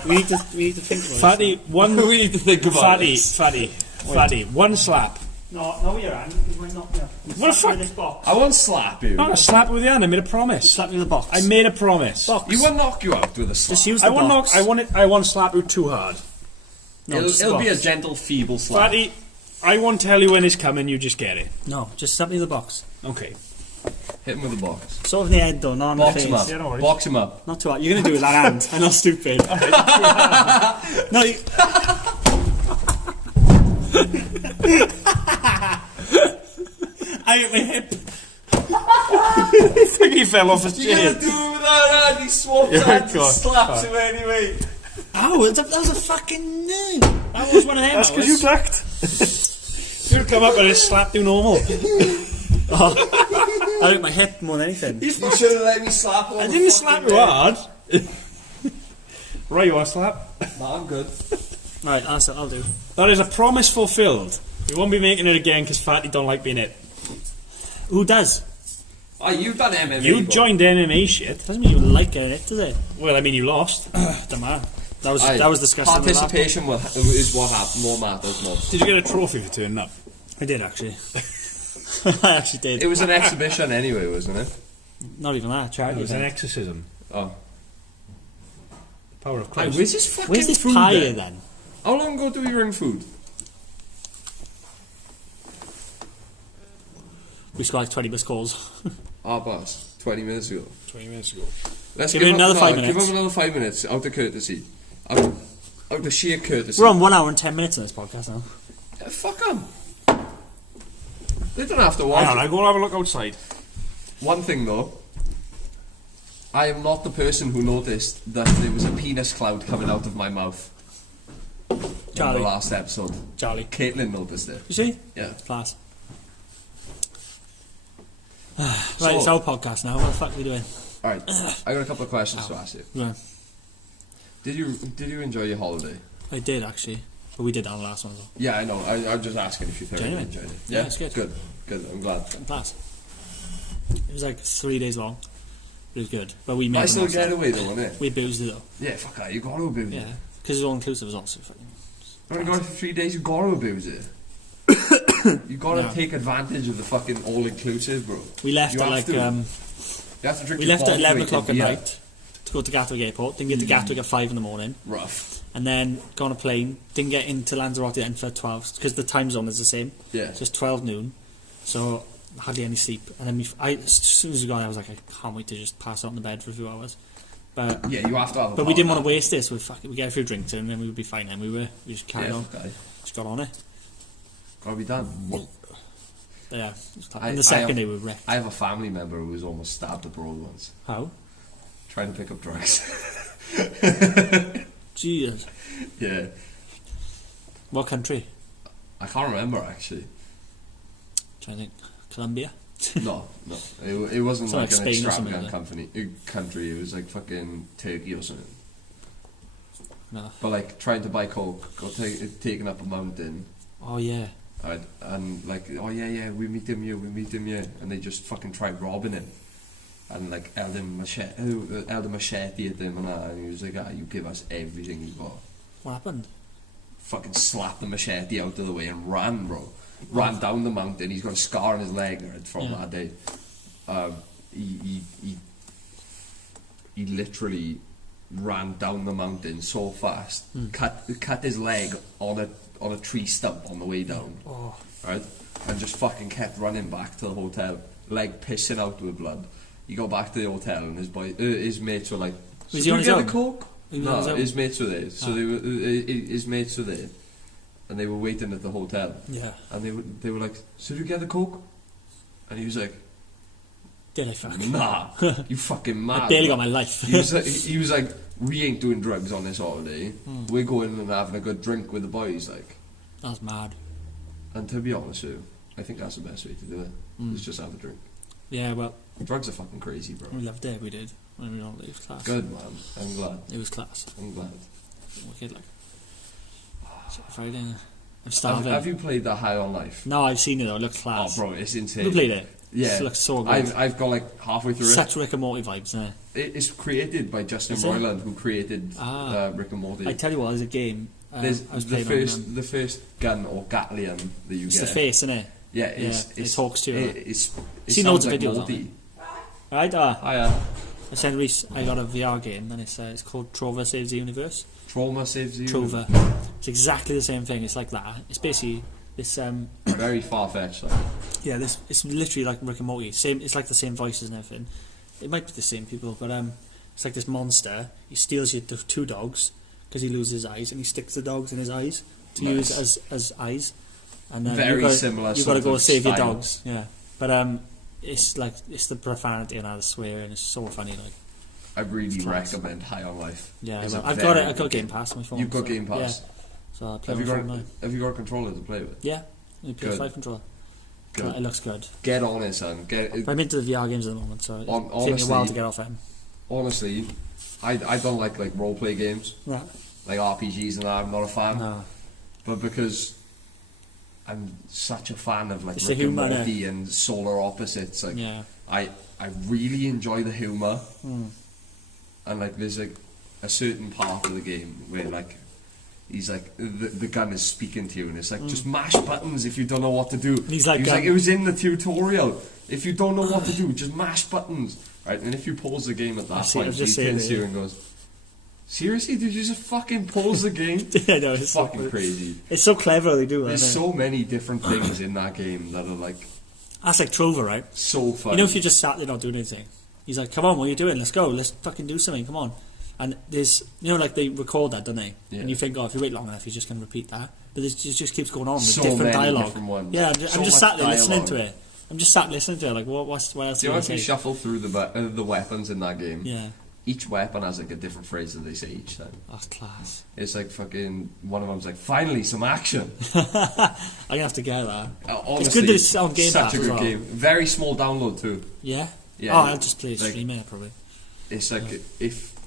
we need to think about Fatty, one... we need to think about this. Fatty, one slap. it. No, your hand. You might knock me off. What the fuck? This box. I won't slap you. I'm going to slap it with your hand. I made a promise. Slap me with the box. I made a promise. box. You won't knock you out with a slap. Just use the I won't box. knock. I won't slap you too hard. No, just the It'll be a box. gentle, feeble slap. Fatty, I won't tell you when it's coming. You just get it. No, just slap me with the box. Okay. Hit him with the box. Sort of in the head though, not on the Box face. him up. Yeah, no worries. Box him up. Not too hard. You're going to do it with that hand. I'm not stupid. No, you... I hit my hip. I think he fell off his You're chair. gonna do that, and he swaps Yeah, hands go on. and slaps him anyway. Ow, that was a fucking no. That was one of them. That's because you ducked. You'd come up and just slapped you normal. I hit my hip more than anything. You should have let me slap him. I didn't slap you hard. Right, you want to slap? Nah, I'm good. Right, I'll do. That is a promise fulfilled. We won't be making it again because Fatty don't like being it. Who does? Oh, you've done MMA. You bro. joined MMA shit. Doesn't mean you like getting it, does it? Well, I mean, you lost. Don't matter. That was Aye. disgusting. Participation is what more matters most. Did you get a trophy for turning up? I did actually. I actually did. It was an exhibition anyway, wasn't it? Not even that. It Charity was an event. exorcism. Oh. Power of Hey, Christ. where's this fucking Where's this food pie then? here then? How long ago do we bring food? We just got like 20 missed calls. Our boss, 20 minutes ago. 20 minutes ago. Let's Give it another 5 Give minutes. him another 5 minutes, out of courtesy. Out of sheer courtesy. We're on 1 hour and 10 minutes in this podcast now. Yeah, fuck them. They don't have to watch. Hang on, I go and have a look outside. One thing though, I am not the person who noticed that there was a penis cloud coming out of my mouth in Charlie. the last episode. Charlie. Caitlin noticed it. You see? Yeah. Class. Right, it's our podcast now. What the fuck are we doing? Alright, I got a couple of questions to ask you. Right. Did you enjoy your holiday? I did actually. But we did that on the last one as well. Yeah, I know. I'm just asking if you thoroughly Genuine. enjoyed it. Yeah, it's good. Good. I'm glad. Class. It was like 3 days long. It was good. But we made Nice the little most of it. getaway though, wasn't it? We boozed it though. Yeah, fuck that. You gotta abuse Yeah. it. Because it's all inclusive as well. So fucking... When you got it for 3 days, you gotta abuse it. You gotta Yeah. take advantage of the fucking all inclusive, bro. We left You at have like... to. You have to drink we your left at coffee 11 with o'clock your at beer. night to go to Gatwick Airport. Didn't get to Gatwick at 5 in the morning. Rough. And then got on a plane. Didn't get into Lanzarote then for 12 because the time zone is the same. Yeah. So it's 12 noon. So hardly any sleep. And then as soon as we got there, I was like, I can't wait to just pass out in the bed for a few hours. But Yeah, you have to have a but we didn't want to power waste this. We get a few drinks in and then we would be fine. And we just nap. carried Yeah, on. okay. Just got on it. Gotta be done. Yeah. It was class. I- And the I second have- day we were wrecked. I have a family member who was almost stabbed abroad once, How? trying to pick up drugs. Jesus. Yeah, What country? I can't remember actually. Trying to think. Colombia. No, it wasn't It's like like an Spain or something, extravagant country. It was like fucking Turkey or something. No. But like trying to buy coke, got taken up a mountain, Oh yeah. and like, oh yeah, we meet him here, and they just fucking tried robbing him, and like held a machete at him, and he was like, you give us everything you got. What happened? Fucking slapped the machete out of the way and ran, bro. Ran down the mountain. He's got a scar on his leg from Yeah. that day. He literally ran down the mountain so fast, cut his leg on a tree stump on the way down, Oh. right? And just fucking kept running back to the hotel, leg pissing out with blood. He got back to the hotel and his mates were like, Was "So he on you his get own? the coke?" He was on No, his own? his mates were there. So they were his mates were there, and they were waiting at the hotel. Yeah. And they were like, "So do you get the coke?" And he was like, Did I fuck? "Nah, you fucking mad." I barely got man." my life. He was like, "We ain't doing drugs on this holiday. We're going and having a good drink with the boys." Like, That's mad. and to be honest with you, I think that's the best way to do it. Is just have a drink. Yeah, well, Drugs are fucking crazy, bro. we loved it, we did. When we were on it, it was class. Good man. I'm glad. It was class. I'm glad. Wicked, like. Shit, Friday. I'm Have, starving. have you played that High on Life? No, I've seen it though, it looks Oh, class. bro, it's insane. Who played it? Yeah, It looks so good. I've got like halfway through Such Rick and Morty vibes, isn't it? It's created by Justin Is it? Roiland, who created Rick and Morty. I tell you what, there's a game. There's I was the playing first on. the first gun or Gatlian that you It's get. the face, isn't it? Yeah, it's, Yeah, it talks to you, right? It Seen sounds loads of like videos on Morty. Right, Hiya. I sent Reese. I got a VR game, and it's called Trover Saves the Universe. Trauma saves you. Trover. It's exactly the same thing. It's like that. It's basically this. Very far fetched. Yeah, this. It's literally like Rick and Morty. Same. It's like the same voices and everything. It might be the same people, but it's like this monster. He steals your two dogs because he loses his eyes, and he sticks the dogs in his eyes to Nice. use as eyes. And Very you've similar You've got sort to go of save your style. dogs. Yeah, but it's like it's the profanity and all the swearing. It's so funny. Like I really It's class. recommend High on Life. yeah, It's well, a I've got it. very I've got good Game Pass on my phone. You've got so, Game Pass. Yeah, so I play Have you on my got phone now. Have you got a controller to play with? Yeah, the PS5 Good. controller. Good. It looks good. Get on it, son. But I'm into the VR games at the moment, so it's taking me a while honestly- to get off them. Honestly, I don't like role play games, Right. like RPGs, and I'm not a fan. No. But because I'm such a fan of like It's the Rick and humour, Morty and Solar Opposites, like Yeah. I really enjoy the humour, Mm. and like there's like a certain part of the game where like he's like the gun is speaking to you, and it's like just mash buttons if you don't know what to do. He's like, it was in the tutorial. If you don't know what to do, just mash buttons, right? And if you pause the game at that see, I point, was he just saying turns to it, you yeah. and goes, "Seriously, did you just fucking pause the game?" I know, it's so fucking good. crazy. It's so clever they do that. There's isn't it? so many different things in that game that are like That's like Trover, right? so fun. You know, if you just sat there not doing anything, he's like, "Come on, what are you doing? Let's go. Let's fucking do something. Come on." And there's, you know, like they record that, don't they? Yeah. And you think, oh, if you wait long enough, he's just going to repeat that. But it just keeps going on with So different many dialogue. different ones. Yeah, I'm So just much sat there listening dialogue. to it. I'm just sat listening to it. Like, what else? Do you know do if you say? shuffle through the weapons in that game? Yeah, Each weapon has like a different phrase that they say each time. that's class. It's like fucking one of them's like, "Finally, some action." I'm gonna have to get that. Honestly, good that it's on Game such Pass a as good well. game. Very small download too. Yeah. Yeah, Oh, I'll just play like- stream it probably. It's like if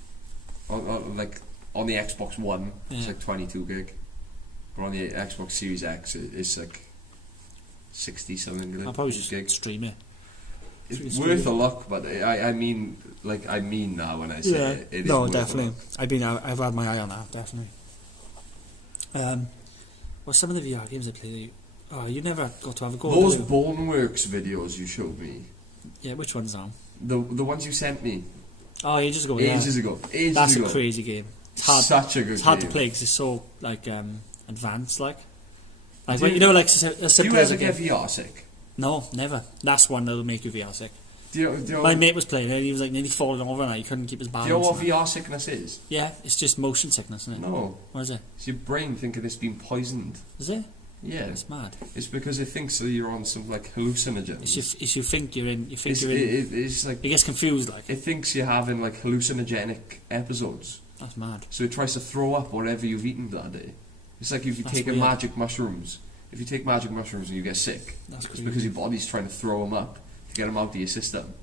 like on the Xbox One, it's Yeah. like 22 gig, but on the Xbox Series X, it's like 60 something. I'll probably just gig. stream it. It's worth a look, but I mean now when I say it, it is no, worth a definitely. look. I've had my eye on that, definitely. Well, some of the VR games I play, you never got to have a go. Those did you? Boneworks videos you showed me, Yeah, which ones now? the ones you sent me Oh, ages ago. ages yeah. ago, ages That's ago. a crazy game. It's hard. Such a good It's hard game. to play because it's so like advanced, like Do when, you- you know, like Do you simple as ever a get game. VR sick? No, never. That's one that'll make you VR sick. Do you know, My mate was playing it, and he was like nearly falling over, and he couldn't keep his balance. do you know what VR sickness is? Yeah, it's just motion sickness, isn't it? No. What is it? It's your brain thinking it's been poisoned. Is it? Yeah. It's mad. It's because it thinks that you're on some like hallucinogens. It's you think you're in. You think It's, you're in. it's like It gets confused, like. it thinks you're having like hallucinogenic episodes. That's mad. So it tries to throw up whatever you've eaten that day. It's like if you That's take weird. magic mushrooms. If you take magic mushrooms and you get sick, That's it's crazy. because your body's trying to throw them up to get them out of your system.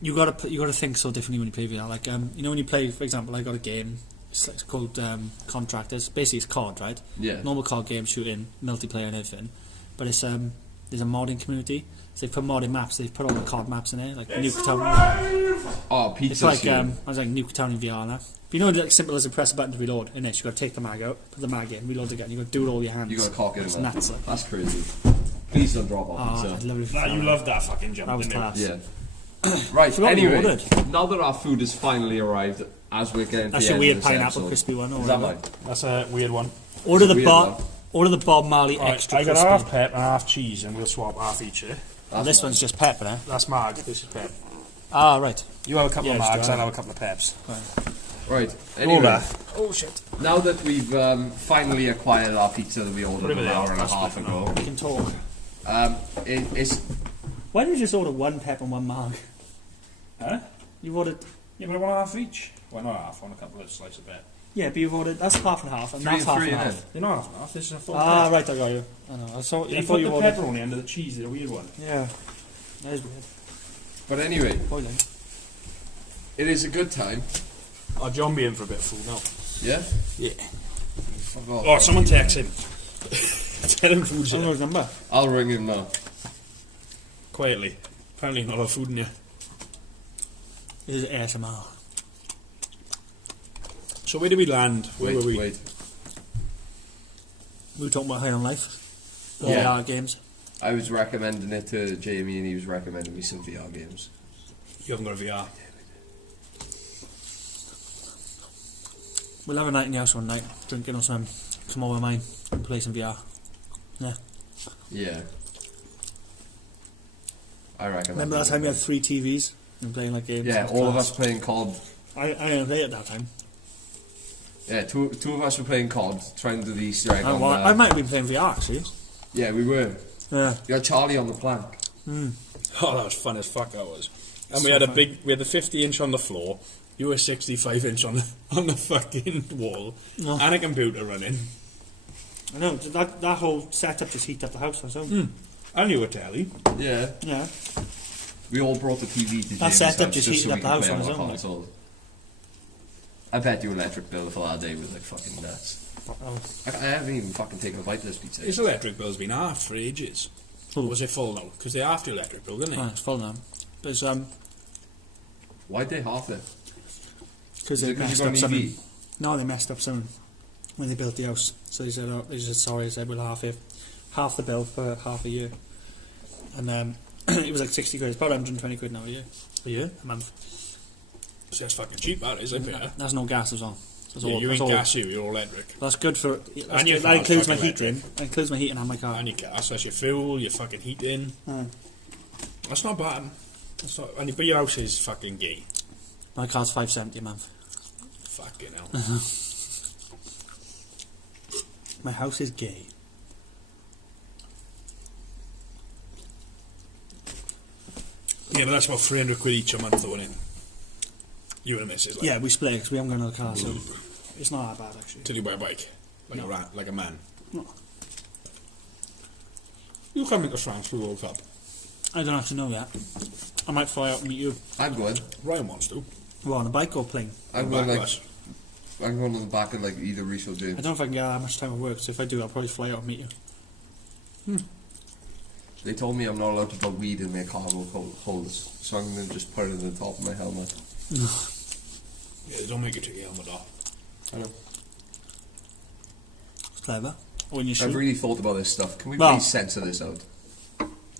You gotta think so differently when you play VR. Like you know when you play, for example, I got a game. It's called Contractors. Basically, it's COD, right? Yeah. Normal COD game, shooting, multiplayer, and everything. But it's there's a modding community. So they've put modding maps. They've put all the COD maps in there, like Nuketown. Oh, It's pizza's like here. I was like Nuketown in VR now. But you know, like simple as a press a button to reload. In this, you got to take the mag out, put the mag in, reload again. You got to do it all with your hands. You got to cock it in It's there. nuts. Like. That's crazy. Please don't drop off Oh, pizza. I'd love it. Nah, you loved that fucking jump, That was didn't you? class. Yeah. Right, Forgot we anyway, ordered. now that our food has finally arrived, as we're getting to That's the a end weird of this pineapple episode, crispy one. Or is that whatever. mine? That's a weird one. Order the Weird Bob. one. Order the Bob Marley Right, extra I got crispy. half pep and half cheese, and we'll swap half each. Eh? That's This mine. one's just pepper, eh? That's Marg. This is pep. Ah, right. You have a couple Yeah, of just Margs, try I'll it. have a couple of peps. Right, anyway, Over. Oh shit. now that we've finally acquired our pizza that we ordered Put it an there, hour and a that's half good ago, We can talk. it's Why did you just order one pep and one marg? Huh? You ordered. Yeah, but I want half each. Well, not half, I want a couple of slices of pep. Yeah, but you've ordered. That's half and half, and Three that's and half three, and innit? half. They're not half and half, this is a full Ah, pep. right, I got you. I know. I saw. I You thought put you the ordered. pepper on the end of the cheese, is a weird one. Yeah, that is weird. but anyway, Boiling. it is a good time. Oh, John be in for a bit of food now. Yeah. Yeah. Fuck off. Oh, someone text him. Tell him food's I don't know here. his number. I'll ring him now. Quietly. Apparently not a lot of food in here. This is ASMR. So where did we land? Where Wait, were we? wait. We were talking about High on Life. The Yeah. VR games. I was recommending it to Jamie, and he was recommending me some VR games. You haven't got a VR. We'll have a night in the house one night, drinking or something. Come over mine and play some VR. Yeah. Yeah. I reckon. Remember that time we had 3 TVs and playing like games? Yeah, That's all of class. us playing COD. I didn't play it that time. Yeah, two of us were playing COD, trying to do the Easter egg. on I might have been playing VR actually. Yeah, we were. Yeah. You had Charlie on the plank. Oh, that was fun as fuck, that was. And So we had fun. we had the 50-inch on the floor. You were 65-inch on the fucking wall. No. And a computer running. I know, that whole setup just heated up the house on its own. And you were telly. Yeah. Yeah. We all brought the TV to That Jamie's setup house just so heated we up the could house play on its our own, like. consoles. I bet your electric bill for that day was like fucking nuts. I haven't even fucking taken a bite of this pizza. His electric bill's been halved for ages. Who? Was it full now? Because they halved the electric bill, didn't they? Right, it's full now. But Why'd they half it? because Is they it 'cause messed you got up an something. EV? No, they messed up something when they built the house. So they said, sorry, they said we'll half the bill for half a year. And it was like 60 quid. It's about 120 quid now a year. A month. So that's fucking cheap, that is, isn't it? That's no gas as well. That's Yeah, all, you that's ain't all. gas, you're all electric. That's good for. And your That car's includes my fucking heating. electric. That includes my heating and my car. And your gas, that's your fuel, your fucking heating. That's not bad. That's not, but your house is fucking gay. My car's $570 a month. Fucking hell. My house is gay. Yeah, but that's about 300 quid each a month, though, isn't it? You and a missus, like. Yeah, we split because we haven't got another car, so it's not that bad actually. Did you buy a bike? Like No. a rat, like a man. No. You coming to France for the World Cup? I don't actually know yet. I might fly out and meet you. I'm going. Ryan wants to. Well, on a bike or plane. I'm Back going like us. I'm going on the back of like either Reese or I James. don't know if I can get that much time at work, so if I do, I'll probably fly out and meet you. They told me I'm not allowed to put weed in my cargo holders, so I'm going to just put it in the top of my helmet. Yeah, don't make you take your helmet off. I know. It's clever. When you I've shoot. really thought about this stuff. Can we Well, please censor this out?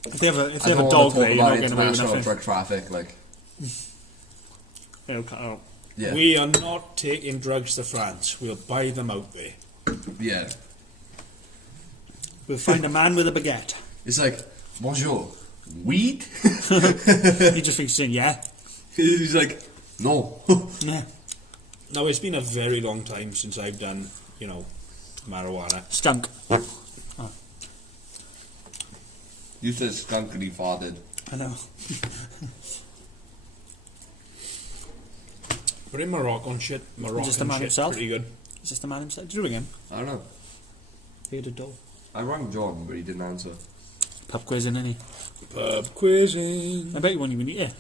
If they have a I don't dog want to there, talk you're not about getting away with international nothing. drug traffic. Like, They'll cut out. yeah, We are not taking drugs to France. We'll buy them out there. yeah. We'll find a man with a baguette. It's like, bonjour. weed? He just thinks, yeah. He's like, no. Yeah. Now, it's been a very long time since I've done, marijuana. Skunk. You said skunkily farted. I know. But in Moroccan shit, Just the man himself? pretty good. Is this the man himself? Did you ring him? I don't know. He had a door. I rang John, but he didn't answer. Pub quizzing, innit? Pub quizzing. I bet you won't even eat it.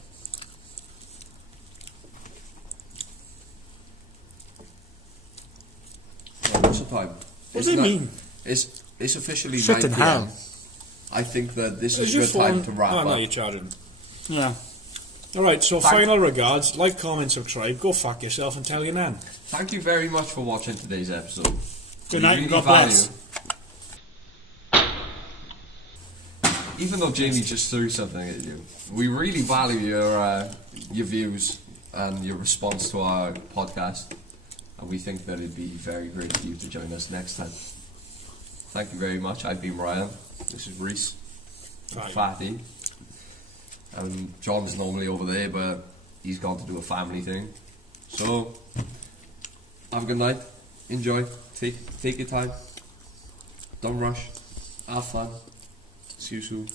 Oh, what's the time? What does it mean? It's officially Shit 9 in PM. hell. I think that this Is is your a good time phone- to wrap Oh, no, up. you're charging. Yeah. Alright, so final regards. Like, comment, subscribe. Go fuck yourself and tell your nan. Thank you very much for watching today's episode. Good We night really and God value- bless. Even though Jamie just threw something at you, we really value your views and your response to our podcast, and we think that it'd be very great for you to join us next time. Thank you very much. I've been Ryan. This is Reese, Fine. Fatty, and John's normally over there, but he's gone to do a family thing. So, have a good night. Enjoy. Take your time. Don't rush. Have fun. See you soon.